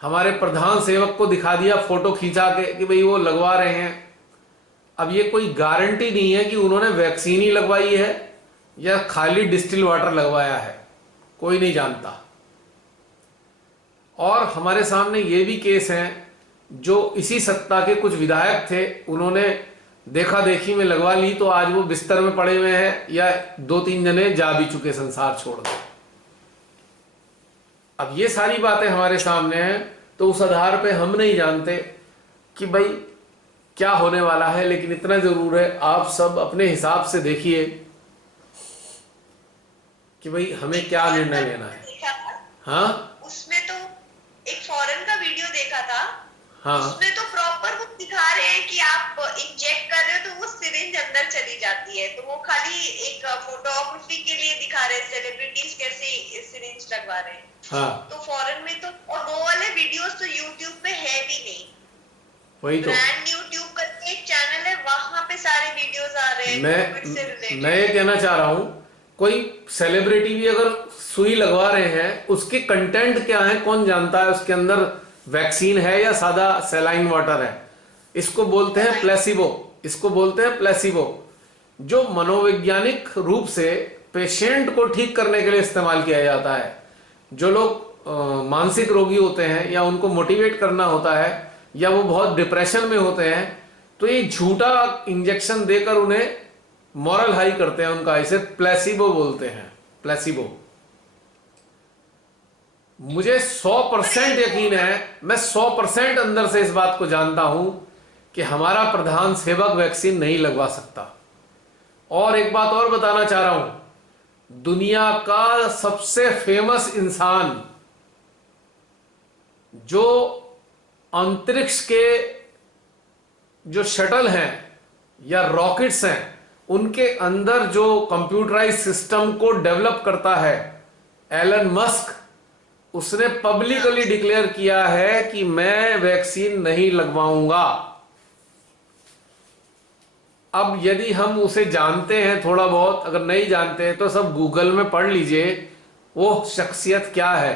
हमारे प्रधान सेवक को दिखा दिया फोटो खींचा के कि भाई वो लगवा रहे हैं। अब ये कोई गारंटी नहीं है कि उन्होंने वैक्सीन ही लगवाई है या खाली डिस्टिल वाटर लगवाया है, कोई नहीं जानता। और हमारे सामने ये भी केस हैं, जो इसी सत्ता के कुछ विधायक थे, उन्होंने देखा देखी में लगवा ली, तो आज वो बिस्तर में पड़े हुए हैं या 2-3 जने जा भी चुके संसार छोड़ के। अब ये सारी बातें हमारे सामने हैं, तो उस आधार पे हम नहीं जानते कि भाई क्या होने वाला है। लेकिन इतना जरूर है, आप सब अपने हिसाब से देखिए कि भाई हमें क्या निर्णय लेना है। देखा था, हाँ उसमें तो एक फॉरेन का वीडियो देखा था, हाँ उसमें तो प्रॉपर वो दिखा रहे हैं कि आप इंजेक्ट कर रहे हो तो वो सिरिंज अंदर चली जाती है, तो वो खाली एक फोटोग्राफी के लिए दिखा रहे हैं सेलिब्रिटीज कैसे सिरिंज लगवा रहे हैं। हाँ, तो फॉरेन में तो, और वो वाले वीडियोस तो यूट्यूब पे है भी नहीं। वही तो ब्रांड यूट्यूब करके एक चैनल है, वहां पे सारे वीडियोस आ रहे हैं कोविड से रिलेटेड। मैं ये कहना चाह रहा हूं, कोई सेलिब्रिटी भी अगर सुई लगवा रहे हैं, उसके कंटेंट क्या है कौन जानता है, उसके अंदर वैक्सीन है या सादा सैलाइन वाटर है। इसको बोलते हैं प्लेसिबो, इसको बोलते हैं प्लेसिबो, जो मनोवैज्ञानिक रूप से पेशेंट को ठीक करने के लिए इस्तेमाल किया जाता है। जो लोग मानसिक रोगी होते हैं या उनको मोटिवेट करना होता है या वो बहुत डिप्रेशन में होते हैं, तो ये झूठा इंजेक्शन देकर उन्हें मॉरल हाई करते हैं उनका, इसे प्लेसिबो बोलते हैं, प्लेसिबो। मुझे 100% यकीन है, मैं 100% अंदर से इस बात को जानता हूं कि हमारा प्रधान सेवक वैक्सीन नहीं लगवा सकता। और एक बात और बताना चाह रहा हूं, दुनिया का सबसे फेमस इंसान जो अंतरिक्ष के जो शटल हैं या रॉकेट्स हैं उनके अंदर जो कंप्यूटराइज सिस्टम को डेवलप करता है, एलन मस्क, उसने पब्लिकली डिक्लेयर किया है कि मैं वैक्सीन नहीं लगवाऊंगा। अब यदि हम उसे जानते हैं थोड़ा बहुत, अगर नहीं जानते हैं तो सब गूगल में पढ़ लीजिए वो शख्सियत क्या है।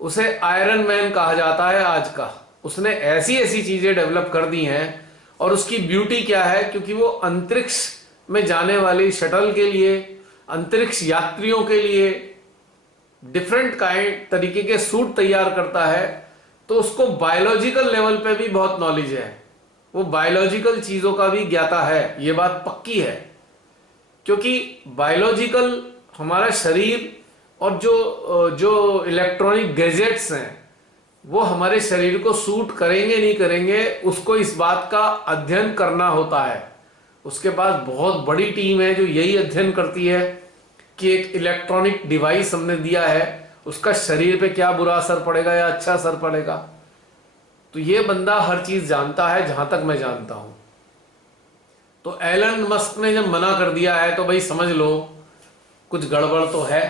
उसे आयरन मैन कहा जाता है आज का। उसने ऐसी ऐसी चीजें डेवलप कर दी हैं, और उसकी ब्यूटी क्या है, क्योंकि वो अंतरिक्ष में जाने वाली शटल के लिए, अंतरिक्ष यात्रियों के लिए डिफरेंट काइंड तरीके के सूट तैयार करता है, तो उसको बायोलॉजिकल लेवल पे भी बहुत नॉलेज है, वो बायोलॉजिकल चीजों का भी ज्ञाता है, ये बात पक्की है। क्योंकि बायोलॉजिकल हमारा शरीर और जो इलेक्ट्रॉनिक गैजेट्स हैं वो हमारे शरीर को सूट करेंगे नहीं करेंगे, उसको इस बात का अध्ययन करना होता है। उसके पास बहुत बड़ी टीम है जो यही अध्ययन करती है कि एक इलेक्ट्रॉनिक डिवाइस हमने दिया है, उसका शरीर पे क्या बुरा असर पड़ेगा या अच्छा असर पड़ेगा। तो ये बंदा हर चीज जानता है जहां तक मैं जानता हूं। तो एलन मस्क ने जब मना कर दिया है तो भाई समझ लो कुछ गड़बड़ तो है।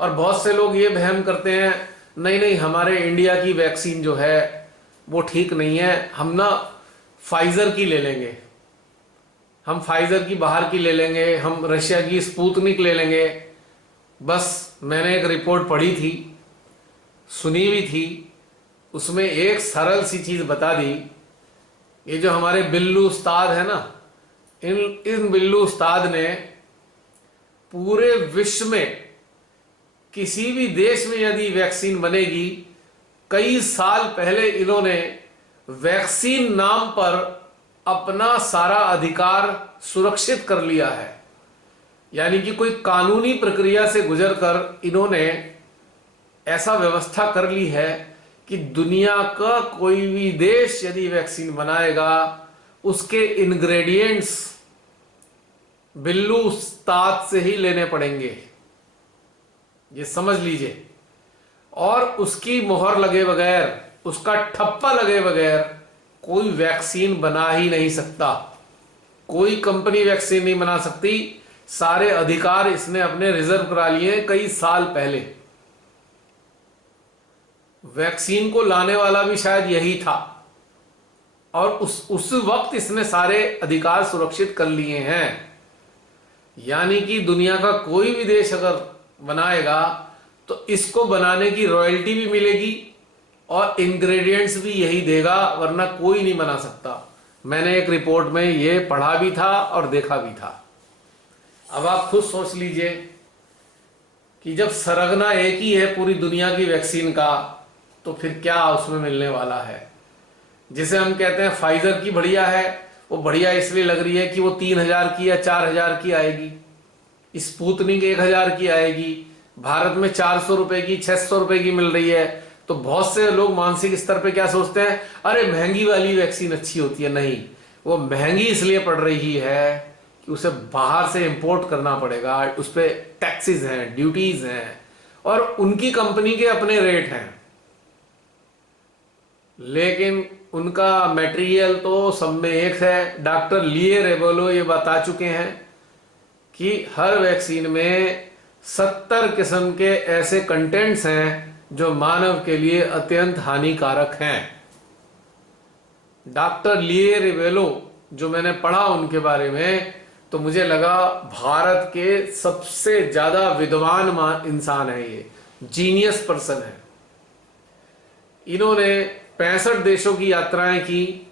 और बहुत से लोग ये वहम करते हैं, नहीं नहीं हमारे इंडिया की वैक्सीन जो है वो ठीक नहीं है, हम ना फाइजर की ले लेंगे, हम फाइजर की बाहर की ले लेंगे, हम रशिया की स्पुतनिक ले लेंगे। बस मैंने एक रिपोर्ट पढ़ी थी, सुनी भी थी, उसमें एक सरल सी चीज बता दी। ये जो हमारे बिल्लू उस्ताद है ना, इन बिल्लू उस्ताद ने पूरे विश्व में किसी भी देश में यदि वैक्सीन बनेगी, कई साल पहले इन्होंने वैक्सीन नाम पर अपना सारा अधिकार सुरक्षित कर लिया है। यानी कि कोई कानूनी प्रक्रिया से गुजरकर इन्होंने ऐसा व्यवस्था कर ली है कि दुनिया का कोई भी देश यदि वैक्सीन बनाएगा, उसके इंग्रेडिएंट्स बिल्लू उस्ताद से ही लेने पड़ेंगे, ये समझ लीजिए। और उसकी मोहर लगे बगैर, उसका ठप्पा लगे बगैर कोई वैक्सीन बना ही नहीं सकता, कोई कंपनी वैक्सीन नहीं बना सकती। सारे अधिकार इसने अपने रिजर्व करा लिए कई साल पहले। वैक्सीन को लाने वाला भी शायद यही था, और उस वक्त इसने सारे अधिकार सुरक्षित कर लिए हैं। यानी कि दुनिया का कोई भी देश अगर बनाएगा तो इसको बनाने की रॉयल्टी भी मिलेगी और इंग्रेडिएंट्स भी यही देगा, वरना कोई नहीं बना सकता। मैंने एक रिपोर्ट में ये पढ़ा भी था और देखा भी था। अब आप खुद सोच लीजिए कि जब सरगना एक ही है पूरी दुनिया की वैक्सीन का, तो फिर क्या उसमें मिलने वाला है। जिसे हम कहते हैं फाइजर की बढ़िया है, वो बढ़िया इसलिए लग रही है कि वो 3000 की या 4000 की आएगी, स्पुतनिक 1000 की आएगी, भारत में 400 रुपए की 600 रुपए की मिल रही है। तो बहुत से लोग मानसिक स्तर पे क्या सोचते हैं, अरे महंगी वाली वैक्सीन अच्छी होती है। नहीं, वो महंगी इसलिए पड़ रही है कि उसे बाहर से इंपोर्ट करना पड़ेगा, उस पर टैक्सेस हैं, ड्यूटीज हैं, और उनकी कंपनी के अपने रेट हैं, लेकिन उनका मटेरियल तो सब में एक है। डॉक्टर लिए रेबोलो ये बता चुके हैं कि हर वैक्सीन में 70 किस्म के ऐसे कंटेंट्स हैं जो मानव के लिए अत्यंत हानिकारक हैं। डॉक्टर लिए रेबेलो जो मैंने पढ़ा उनके बारे में, तो मुझे लगा भारत के सबसे ज्यादा विद्वान इंसान है, ये जीनियस पर्सन है। इन्होंने 65 देशों की यात्राएं की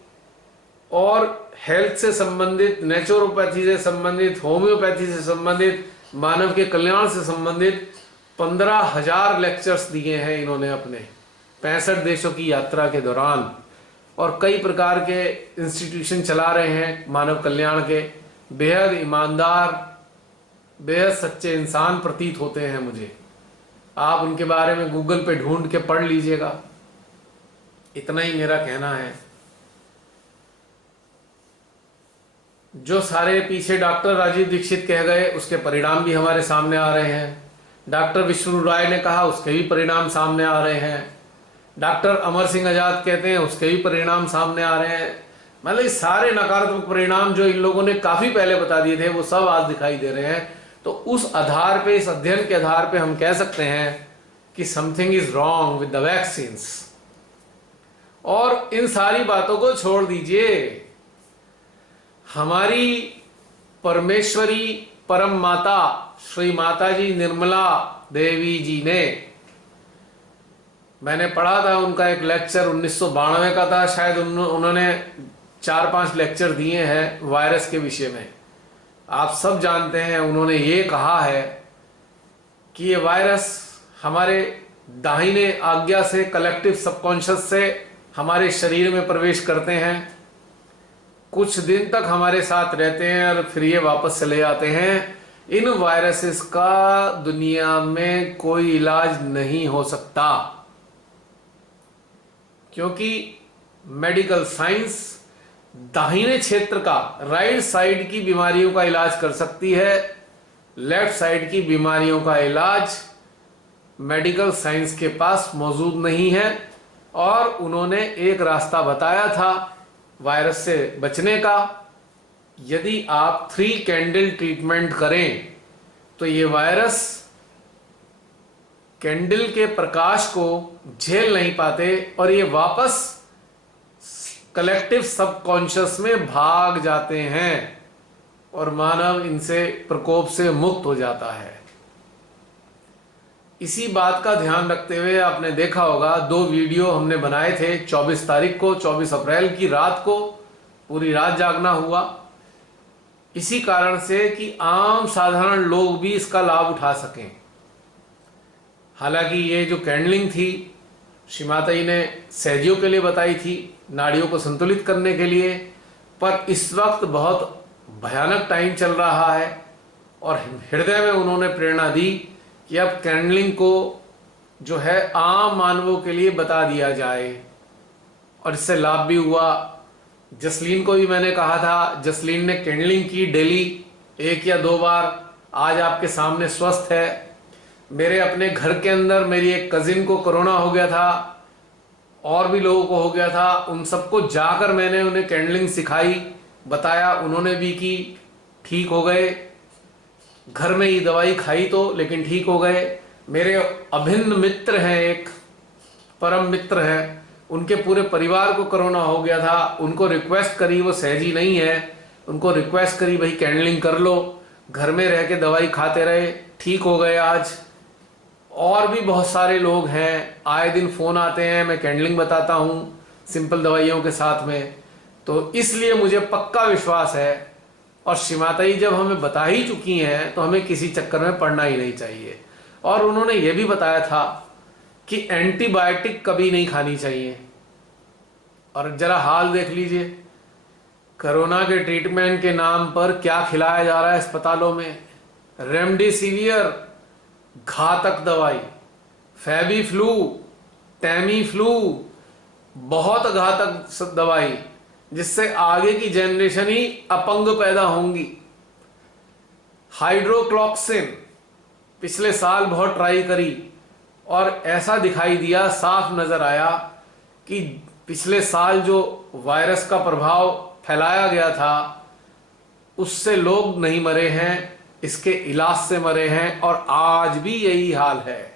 और हेल्थ से संबंधित, नेचुरोपैथी से संबंधित, होम्योपैथी से संबंधित, मानव के कल्याण से संबंधित 15,000 लेक्चर्स दिए हैं इन्होंने अपने 65 देशों की यात्रा के दौरान, और कई प्रकार के इंस्टीट्यूशन चला रहे हैं मानव कल्याण के। बेहद ईमानदार, बेहद सच्चे इंसान प्रतीत होते हैं मुझे। आप उनके बारे में गूगल पे ढूंढ के पढ़ लीजिएगा। इतना ही मेरा कहना है। जो सारे पीछे डॉक्टर राजीव दीक्षित कह गए उसके परिणाम भी हमारे सामने आ रहे हैं। डॉक्टर विष्णु राय ने कहा उसके भी परिणाम सामने आ रहे हैं। डॉक्टर अमर सिंह आजाद कहते हैं उसके भी परिणाम सामने आ रहे हैं। मतलब ये सारे नकारात्मक परिणाम जो इन लोगों ने काफी पहले बता दिए थे वो सब आज दिखाई दे रहे हैं। तो उस आधार पे, इस अध्ययन के आधार पे हम कह सकते हैं कि something is wrong with the vaccines. और इन सारी बातों को छोड़ दीजिए। हमारी परमेश्वरी परम माता श्री माता जी निर्मला देवी जी ने, मैंने पढ़ा था उनका एक लेक्चर 1992 का था शायद, उन्होंने 4-5 लेक्चर दिए हैं वायरस के विषय में। आप सब जानते हैं उन्होंने ये कहा है कि ये वायरस हमारे दाहिने आज्ञा से, कलेक्टिव सबकॉन्शियस से हमारे शरीर में प्रवेश करते हैं, कुछ दिन तक हमारे साथ रहते हैं और फिर ये वापस चले जाते हैं। इन वायरसेस का दुनिया में कोई इलाज नहीं हो सकता, क्योंकि मेडिकल साइंस दाहिने क्षेत्र का, राइट साइड की बीमारियों का इलाज कर सकती है, लेफ्ट साइड की बीमारियों का इलाज मेडिकल साइंस के पास मौजूद नहीं है। और उन्होंने एक रास्ता बताया था वायरस से बचने का। यदि आप 3 कैंडल ट्रीटमेंट करें तो ये वायरस कैंडल के प्रकाश को झेल नहीं पाते और ये वापस कलेक्टिव सबकॉन्शियस में भाग जाते हैं और मानव इनसे प्रकोप से मुक्त हो जाता है। इसी बात का ध्यान रखते हुए आपने देखा होगा 2 वीडियो हमने बनाए थे 24 तारीख को, 24 अप्रैल की रात को पूरी रात जागना हुआ, इसी कारण से कि आम साधारण लोग भी इसका लाभ उठा सकें। हालांकि ये जो कैंडलिंग थी श्री माता जी ने सहजियों के लिए बताई थी, नाड़ियों को संतुलित करने के लिए, पर इस वक्त बहुत भयानक टाइम चल रहा है और हृदय में उन्होंने प्रेरणा दी कि अब कैंडलिंग को जो है आम मानवों के लिए बता दिया जाए, और इससे लाभ भी हुआ। जसलीन को भी मैंने कहा था, जसलीन ने कैंडलिंग की डेली 1 या 2 बार, आज आपके सामने स्वस्थ है। मेरे अपने घर के अंदर मेरी एक कजिन को कोरोना हो गया था और भी लोगों को हो गया था, उन सबको जाकर मैंने उन्हें कैंडलिंग सिखाई, बताया, उन्होंने भी की, ठीक हो गए। घर में ही दवाई खाई तो, लेकिन ठीक हो गए। मेरे अभिन्न मित्र हैं, एक परम मित्र हैं, उनके पूरे परिवार को कोरोना हो गया था, उनको रिक्वेस्ट करी, वो सहजी नहीं है, उनको रिक्वेस्ट करी भाई कैंडलिंग कर लो, घर में रह के दवाई खाते रहे, ठीक हो गए आज। और भी बहुत सारे लोग हैं, आए दिन फोन आते हैं, मैं कैंडलिंग बताता हूँ सिंपल दवाइयों के साथ में। तो इसलिए मुझे पक्का विश्वास है, और श्री माता जी जब हमें बता ही चुकी हैं तो हमें किसी चक्कर में पड़ना ही नहीं चाहिए। और उन्होंने ये भी बताया था कि एंटीबायोटिक कभी नहीं खानी चाहिए। और जरा हाल देख लीजिए, कोरोना के ट्रीटमेंट के नाम पर क्या खिलाया जा रहा है अस्पतालों में। रेमडेसिवियर घातक दवाई, फैबी फ्लू, टैमी फ्लू बहुत घातक दवाई, जिससे आगे की जनरेशन ही अपंग पैदा होंगी। हाइड्रोक्लोक्सिन पिछले साल बहुत ट्राई करी और ऐसा दिखाई दिया, साफ नजर आया कि पिछले साल जो वायरस का प्रभाव फैलाया गया था उससे लोग नहीं मरे हैं, इसके इलाज से मरे हैं। और आज भी यही हाल है।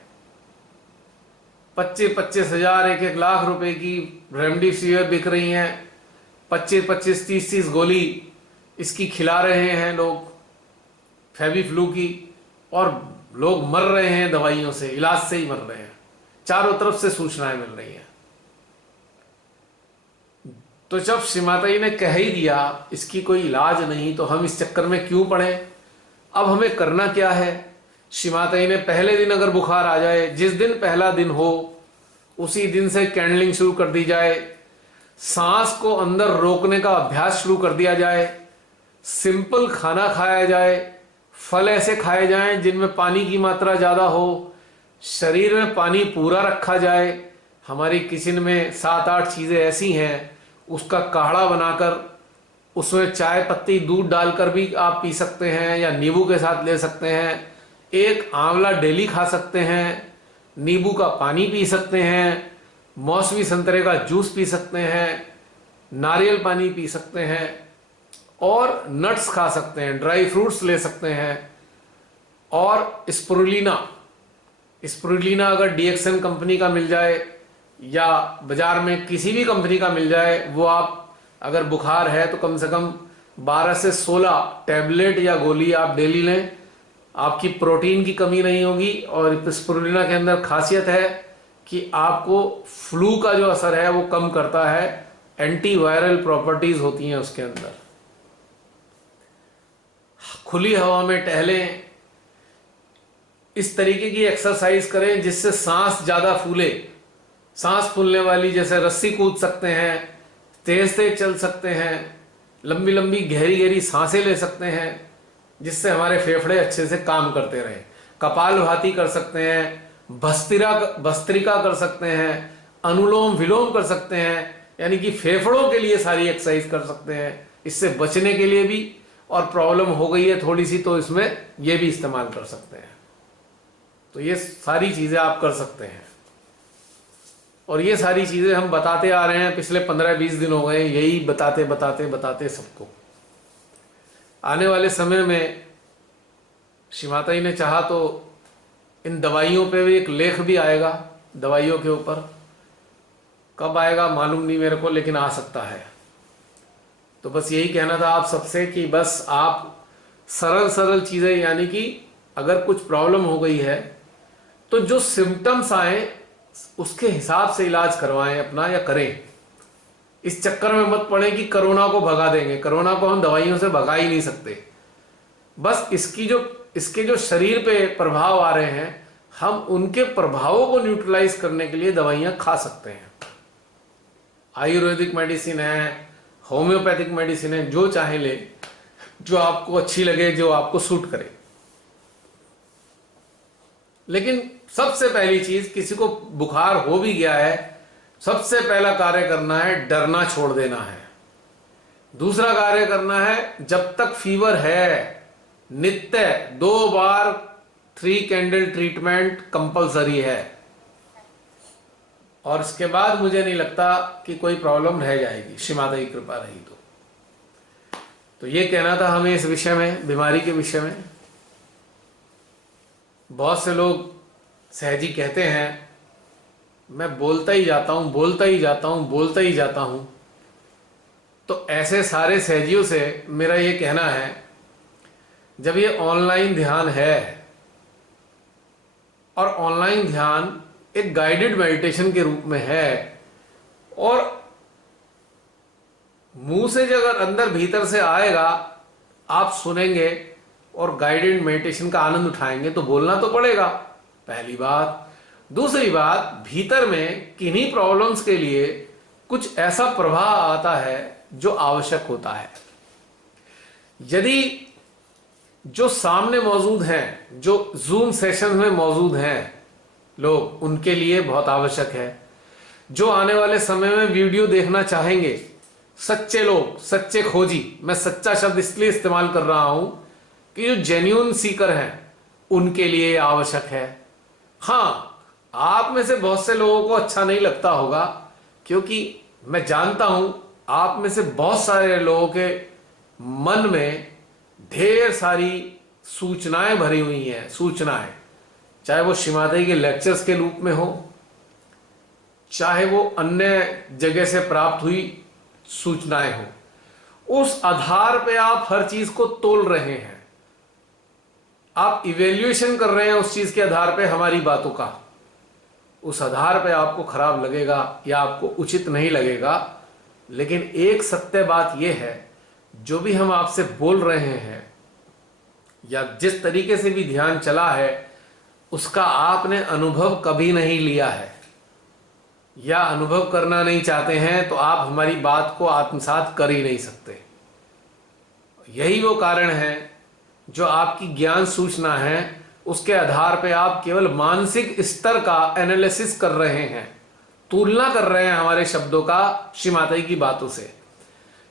25-25 हजार 1-1 लाख रुपए की रेमडेसिविर बिक रही हैं, 25-25 30-30 गोली इसकी खिला रहे हैं लोग, फेविफ्लू की, और लोग मर रहे हैं दवाइयों से, इलाज से ही मर रहे हैं। चारों तरफ से सूचनाएं मिल रही हैं। तो जब श्रीमाता ने कह ही दिया इसकी कोई इलाज नहीं, तो हम इस चक्कर में क्यों पड़े। अब हमें करना क्या है। श्रीमाता ने पहले दिन अगर बुखार आ जाए, जिस दिन पहला दिन हो उसी दिन से कैंडलिंग शुरू कर दी जाए, सांस को अंदर रोकने का अभ्यास शुरू कर दिया जाए, सिंपल खाना खाया जाए, फल ऐसे खाए जाएं जिनमें पानी की मात्रा ज्यादा हो, शरीर में पानी पूरा रखा जाए। हमारी किचन में 7-8 चीजें ऐसी हैं, उसका काढ़ा बनाकर उसमें चाय पत्ती दूध डालकर भी आप पी सकते हैं या नींबू के साथ ले सकते हैं। एक आंवला डेली खा सकते हैं, नींबू का पानी पी सकते हैं, मौसमी संतरे का जूस पी सकते हैं, नारियल पानी पी सकते हैं, और नट्स खा सकते हैं, ड्राई फ्रूट्स ले सकते हैं। और स्पिरुलिना अगर डीएक्सन कंपनी का मिल जाए या बाजार में किसी भी कंपनी का मिल जाए, वो आप अगर बुखार है तो कम से कम 12 से 16 टैबलेट या गोली आप डेली लें। आपकी प्रोटीन की कमी नहीं होगी। और स्पिरुलिना के अंदर खासियत है कि आपको फ्लू का जो असर है वो कम करता है, एंटीवायरल प्रॉपर्टीज होती हैं उसके अंदर। खुली हवा में टहलें, इस तरीके की एक्सरसाइज करें जिससे सांस ज्यादा फूले। सांस फूलने वाली, जैसे रस्सी कूद सकते हैं, तेज तेज चल सकते हैं, लंबी लंबी गहरी गहरी सांसें ले सकते हैं, जिससे हमारे फेफड़े अच्छे से काम करते रहें। कपालभाति कर सकते हैं, भस्त्रिका कर सकते हैं, अनुलोम विलोम कर सकते हैं, यानी कि फेफड़ों के लिए सारी एक्सरसाइज कर सकते हैं। इससे बचने के लिए भी, और प्रॉब्लम हो गई है थोड़ी सी तो इसमें ये भी इस्तेमाल कर सकते हैं। तो ये सारी चीजें आप कर सकते हैं। और ये सारी चीजें हम बताते आ रहे हैं, पिछले 15-20 दिन हो गए यही बताते बताते बताते सबको। आने वाले समय में श्री माता जी ने चाहा तो इन दवाइयों पे भी एक लेख भी आएगा, दवाइयों के ऊपर। कब आएगा मालूम नहीं मेरे को, लेकिन आ सकता है। तो बस यही कहना था आप सबसे कि बस आप सरल सरल चीजें, यानी कि अगर कुछ प्रॉब्लम हो गई है तो जो सिम्टम्स आए उसके हिसाब से इलाज करवाएं अपना, या करें। इस चक्कर में मत पड़े कि कोरोना को भगा देंगे। कोरोना को हम दवाइयों से भगा ही नहीं सकते। बस इसके जो शरीर पे प्रभाव आ रहे हैं, हम उनके प्रभावों को न्यूट्रलाइज करने के लिए दवाइयां खा सकते हैं। आयुर्वेदिक मेडिसिन है, होम्योपैथिक मेडिसिन है, जो चाहे ले, जो आपको अच्छी लगे, जो आपको सूट करे। लेकिन सबसे पहली चीज, किसी को बुखार हो भी गया है, सबसे पहला कार्य करना है डरना छोड़ देना है। दूसरा कार्य करना है, जब तक फीवर है नित्य 2 बार 3 कैंडल ट्रीटमेंट कंपलसरी है। और इसके बाद मुझे नहीं लगता कि कोई प्रॉब्लम रह जाएगी, श्री माता की कृपा रही तो ये कहना था हमें इस विषय में, बीमारी के विषय में। बहुत से लोग सहजी कहते हैं मैं बोलता ही जाता हूं, बोलता ही जाता हूं, बोलता ही जाता हूं। तो ऐसे सारे सहजियों से मेरा ये कहना है, जब ये ऑनलाइन ध्यान है, और ऑनलाइन ध्यान एक गाइडेड मेडिटेशन के रूप में है, और मुंह से जो अगर अंदर भीतर से आएगा, आप सुनेंगे और गाइडेड मेडिटेशन का आनंद उठाएंगे, तो बोलना तो पड़ेगा, पहली बात। दूसरी बात, भीतर में किन्हीं प्रॉब्लम्स के लिए कुछ ऐसा प्रभाव आता है जो आवश्यक होता है। यदि जो सामने मौजूद हैं, जो जूम सेशन में मौजूद हैं लोग, उनके लिए बहुत आवश्यक है। जो आने वाले समय में वीडियो देखना चाहेंगे, सच्चे लोग, सच्चे खोजी, मैं सच्चा शब्द इसलिए इस्तेमाल कर रहा हूं कि जो जेन्युइन सीकर हैं उनके लिए आवश्यक है। हाँ, आप में से बहुत से लोगों को अच्छा नहीं लगता होगा, क्योंकि मैं जानता हूं आप में से बहुत सारे लोगों के मन में ढेर सारी सूचनाएं भरी हुई हैं। सूचनाएं, चाहे वो श्रीमाता जी के लेक्चर्स के रूप में हो, चाहे वो अन्य जगह से प्राप्त हुई सूचनाएं हो, उस आधार पे आप हर चीज को तोल रहे हैं, आप इवेल्युएशन कर रहे हैं उस चीज के आधार पे हमारी बातों का। उस आधार पे आपको खराब लगेगा या आपको उचित नहीं लगेगा, लेकिन एक सत्य बात यह है, जो भी हम आपसे बोल रहे हैं या जिस तरीके से भी ध्यान चला है, उसका आपने अनुभव कभी नहीं लिया है या अनुभव करना नहीं चाहते हैं, तो आप हमारी बात को आत्मसात कर ही नहीं सकते। यही वो कारण है जो आपकी ज्ञान सूचना है, उसके आधार पे आप केवल मानसिक स्तर का एनालिसिस कर रहे हैं, तुलना कर रहे हैं हमारे शब्दों का श्री माता जी की बातों से।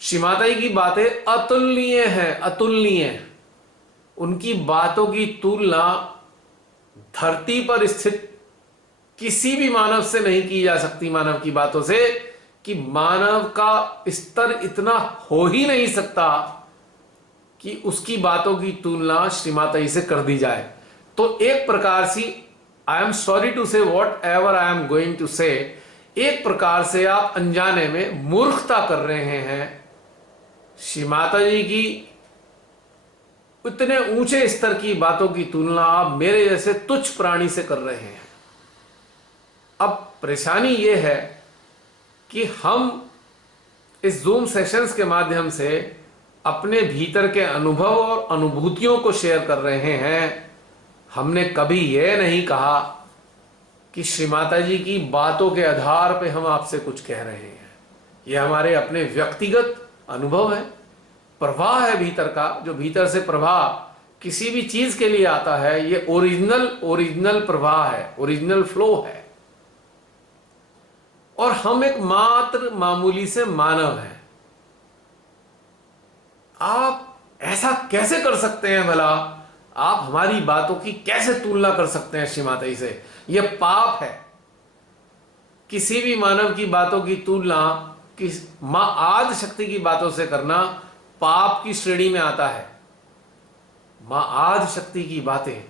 श्री माता जी की बातें अतुलनीय हैं, अतुलनीय। उनकी बातों की तुलना धरती पर स्थित किसी भी मानव से नहीं की जा सकती, मानव की बातों से, कि मानव का स्तर इतना हो ही नहीं सकता कि उसकी बातों की तुलना श्री माता जी से कर दी जाए। तो एक प्रकार से, I am sorry to say whatever I am going to say, एक प्रकार से आप अनजाने में मूर्खता कर रहे हैं। श्री माता जी की इतने ऊंचे स्तर की बातों की तुलना आप मेरे जैसे तुच्छ प्राणी से कर रहे हैं। अब परेशानी यह है कि हम इस जूम सेशंस के माध्यम से अपने भीतर के अनुभव और अनुभूतियों को शेयर कर रहे हैं। हमने कभी यह नहीं कहा कि श्री माता जी की बातों के आधार पे हम आपसे कुछ कह रहे हैं। यह हमारे अपने व्यक्तिगत अनुभव है, प्रवाह है भीतर का। जो भीतर से प्रवाह किसी भी चीज के लिए आता है, ये ओरिजिनल प्रवाह है, ओरिजिनल फ्लो है। और हम एक मात्र मामूली से मानव हैं। आप ऐसा कैसे कर सकते हैं भला? आप हमारी बातों की कैसे तुलना कर सकते हैं श्री माता जी से? यह पाप है। किसी भी मानव की बातों की तुलना मां आदि शक्ति की बातों से करना पाप की श्रेणी में आता है। मां आदि शक्ति की बातें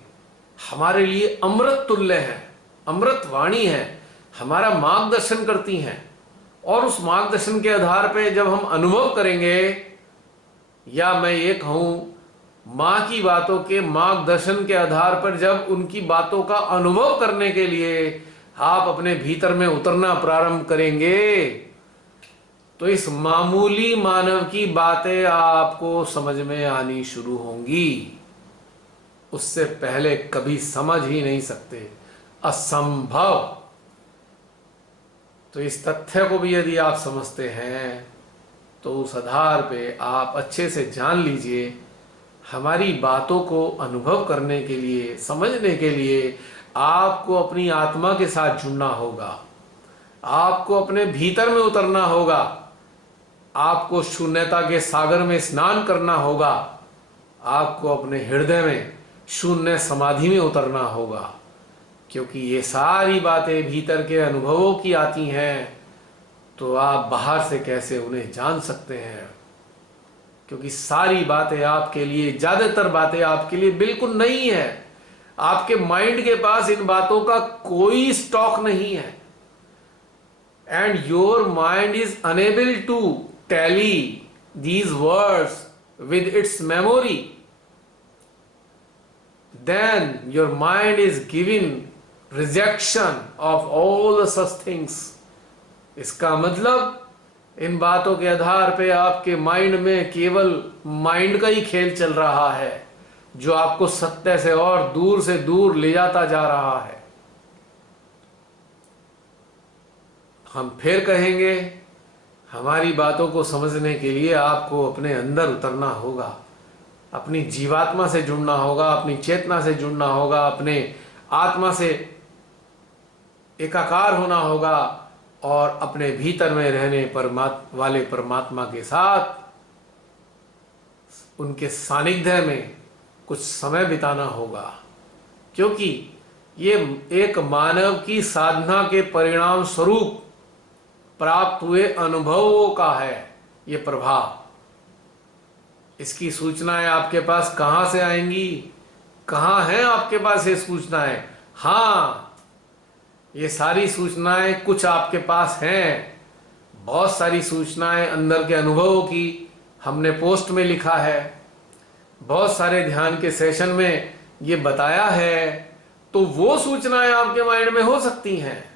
हमारे लिए अमृत तुल्य हैं, अमृत वाणी है, हमारा मार्गदर्शन करती हैं। और उस मार्गदर्शन के आधार पे जब हम अनुभव करेंगे, या मैं ये कहूं मां की बातों के मार्गदर्शन के आधार पर जब उनकी बातों का अनुभव करने के लिए आप अपने भीतर में उतरना प्रारंभ करेंगे, तो इस मामूली मानव की बातें आपको समझ में आनी शुरू होंगी। उससे पहले कभी समझ ही नहीं सकते, असंभव। तो इस तथ्य को भी यदि आप समझते हैं, तो उस आधार पे आप अच्छे से जान लीजिए, हमारी बातों को अनुभव करने के लिए, समझने के लिए आपको अपनी आत्मा के साथ जुड़ना होगा, आपको अपने भीतर में उतरना होगा, आपको शून्यता के सागर में स्नान करना होगा, आपको अपने हृदय में शून्य समाधि में उतरना होगा। क्योंकि ये सारी बातें भीतर के अनुभवों की आती हैं, तो आप बाहर से कैसे उन्हें जान सकते हैं? क्योंकि सारी बातें आपके लिए, ज्यादातर बातें आपके लिए बिल्कुल नहीं है। आपके माइंड के पास इन बातों का कोई स्टॉक नहीं है, and your mind is unable to tally these words with its memory. then your mind is giving rejection of all the such things. इसका मतलब इन बातों के आधार पे आपके माइंड में केवल माइंड का ही खेल चल रहा है, जो आपको सत्य से और दूर से दूर ले जाता जा रहा है। हम फिर कहेंगे, हमारी बातों को समझने के लिए आपको अपने अंदर उतरना होगा, अपनी जीवात्मा से जुड़ना होगा, अपनी चेतना से जुड़ना होगा, अपने आत्मा से एकाकार होना होगा, और अपने भीतर में रहने वाले परमात्मा के साथ, उनके सानिध्य में कुछ समय बिताना होगा, क्योंकि ये एक मानव की साधना के परिणाम स्वरूप प्राप्त हुए अनुभवों का है ये प्रभाव। इसकी सूचनाएं आपके पास कहां से आएंगी? कहां हैं आपके पास ये सूचनाएं? हाँ, ये सारी सूचनाएं कुछ आपके पास हैं। बहुत सारी सूचनाएं अंदर के अनुभवों की हमने पोस्ट में लिखा है, बहुत सारे ध्यान के सेशन में ये बताया है। तो वो सूचनाएं आपके माइंड में हो सकती हैं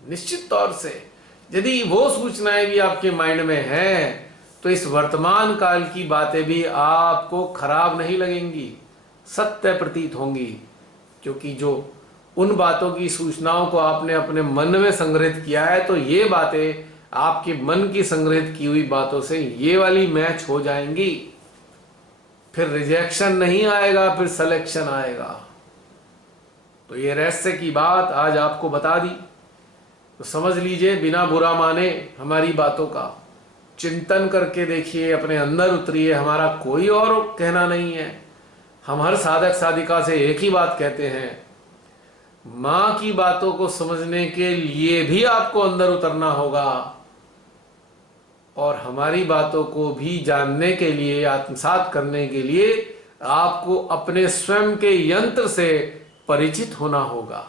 निश्चित तौर से। यदि वो सूचनाएं भी आपके माइंड में हैं तो इस वर्तमान काल की बातें भी आपको खराब नहीं लगेंगी, सत्य प्रतीत होंगी, क्योंकि जो उन बातों की सूचनाओं को आपने अपने मन में संग्रहित किया है, तो ये बातें आपके मन की संग्रहित की हुई बातों से ये वाली मैच हो जाएंगी। फिर रिजेक्शन नहीं आएगा, फिर सिलेक्शन आएगा। तो ये रहस्य की बात आज आपको बता दी, तो समझ लीजिए, बिना बुरा माने हमारी बातों का चिंतन करके देखिए, अपने अंदर उतरिए। हमारा कोई और कहना नहीं है। हम हर साधक साधिका से एक ही बात कहते हैं, मां की बातों को समझने के लिए भी आपको अंदर उतरना होगा, और हमारी बातों को भी जानने के लिए, आत्मसात करने के लिए आपको अपने स्वयं के यंत्र से परिचित होना होगा।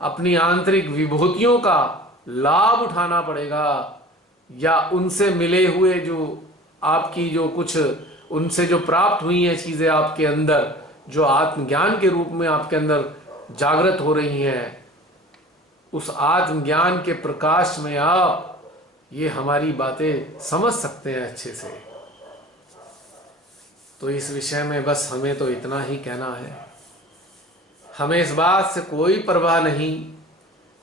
अपनी आंतरिक विभूतियों का लाभ उठाना पड़ेगा, या उनसे मिले हुए जो आपकी जो कुछ उनसे जो प्राप्त हुई हैं चीजें आपके अंदर, जो आत्मज्ञान के रूप में आपके अंदर जागृत हो रही हैं, उस आत्मज्ञान के प्रकाश में आप ये हमारी बातें समझ सकते हैं अच्छे से। तो इस विषय में बस हमें तो इतना ही कहना है। हमें इस बात से कोई परवाह नहीं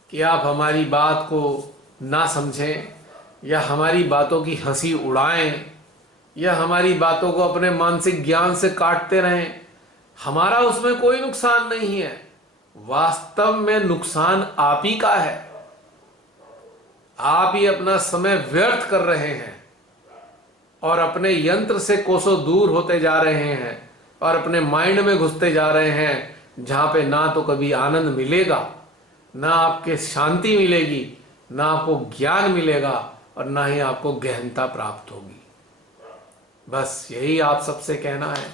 कि आप हमारी बात को ना समझें, या हमारी बातों की हंसी उड़ाएं, या हमारी बातों को अपने मानसिक ज्ञान से काटते रहें। हमारा उसमें कोई नुकसान नहीं है। वास्तव में नुकसान आप ही का है। आप ही अपना समय व्यर्थ कर रहे हैं और अपने यंत्र से कोसों दूर होते जा रहे हैं, और अपने माइंड में घुसते जा रहे हैं, जहां पे ना तो कभी आनंद मिलेगा, ना आपके शांति मिलेगी, ना आपको ज्ञान मिलेगा, और ना ही आपको गहनता प्राप्त होगी। बस यही आप सबसे कहना है।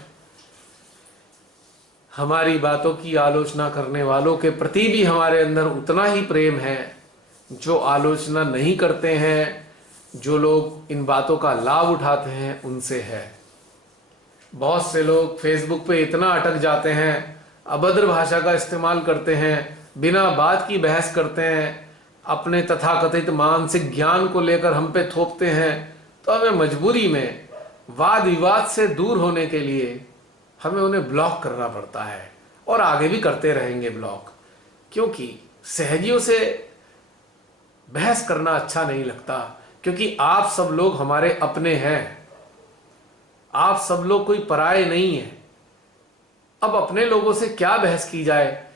हमारी बातों की आलोचना करने वालों के प्रति भी हमारे अंदर उतना ही प्रेम है, जो आलोचना नहीं करते हैं, जो लोग इन बातों का लाभ उठाते हैं, उनसे है। बहुत से लोग फेसबुक पे इतना अटक जाते हैं, अभद्र भाषा का इस्तेमाल करते हैं, बिना बात की बहस करते हैं, अपने तथाकथित मानसिक ज्ञान को लेकर हम पे थोपते हैं। तो हमें मजबूरी में वाद विवाद से दूर होने के लिए हमें उन्हें ब्लॉक करना पड़ता है, और आगे भी करते रहेंगे ब्लॉक, क्योंकि सहजियों से बहस करना अच्छा नहीं लगता। क्योंकि आप सब लोग हमारे अपने हैं, आप सब लोग कोई पराये नहीं है। अब अपने लोगों से क्या बहस की जाए,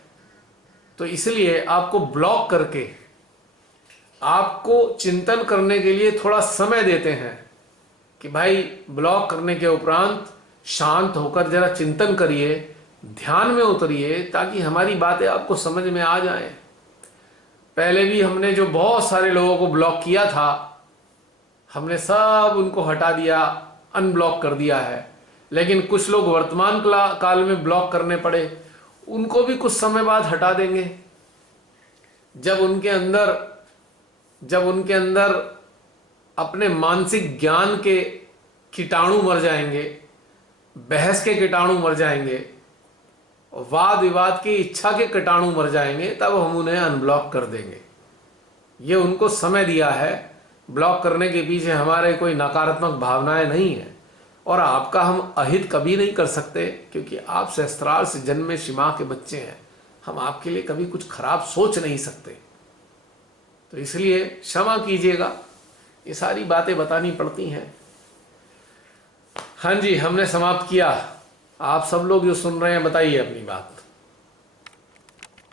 तो इसलिए आपको ब्लॉक करके आपको चिंतन करने के लिए थोड़ा समय देते हैं कि भाई ब्लॉक करने के उपरांत शांत होकर जरा चिंतन करिए, ध्यान में उतरिए, ताकि हमारी बातें आपको समझ में आ जाएं। पहले भी हमने जो बहुत सारे लोगों को ब्लॉक किया था, हमने सब उनको हटा दिया, अनब्लॉक कर दिया है। लेकिन कुछ लोग वर्तमान काल में ब्लॉक करने पड़े, उनको भी कुछ समय बाद हटा देंगे। जब उनके अंदर अपने मानसिक ज्ञान के कीटाणु मर जाएंगे, बहस के कीटाणु मर जाएंगे, वाद विवाद की इच्छा के कीटाणु मर जाएंगे, तब हम उन्हें अनब्लॉक कर देंगे। ये उनको समय दिया है। ब्लॉक करने के पीछे हमारे कोई नकारात्मक भावनाएं नहीं है, और आपका हम अहित कभी नहीं कर सकते, क्योंकि आप सहस्त्रार से जन्मे शिमा के बच्चे हैं। हम आपके लिए कभी कुछ खराब सोच नहीं सकते। तो इसलिए क्षमा कीजिएगा, ये सारी बातें बतानी पड़ती हैं। हाँ जी, हमने समाप्त किया। आप सब लोग जो सुन रहे हैं, बताइए अपनी बात।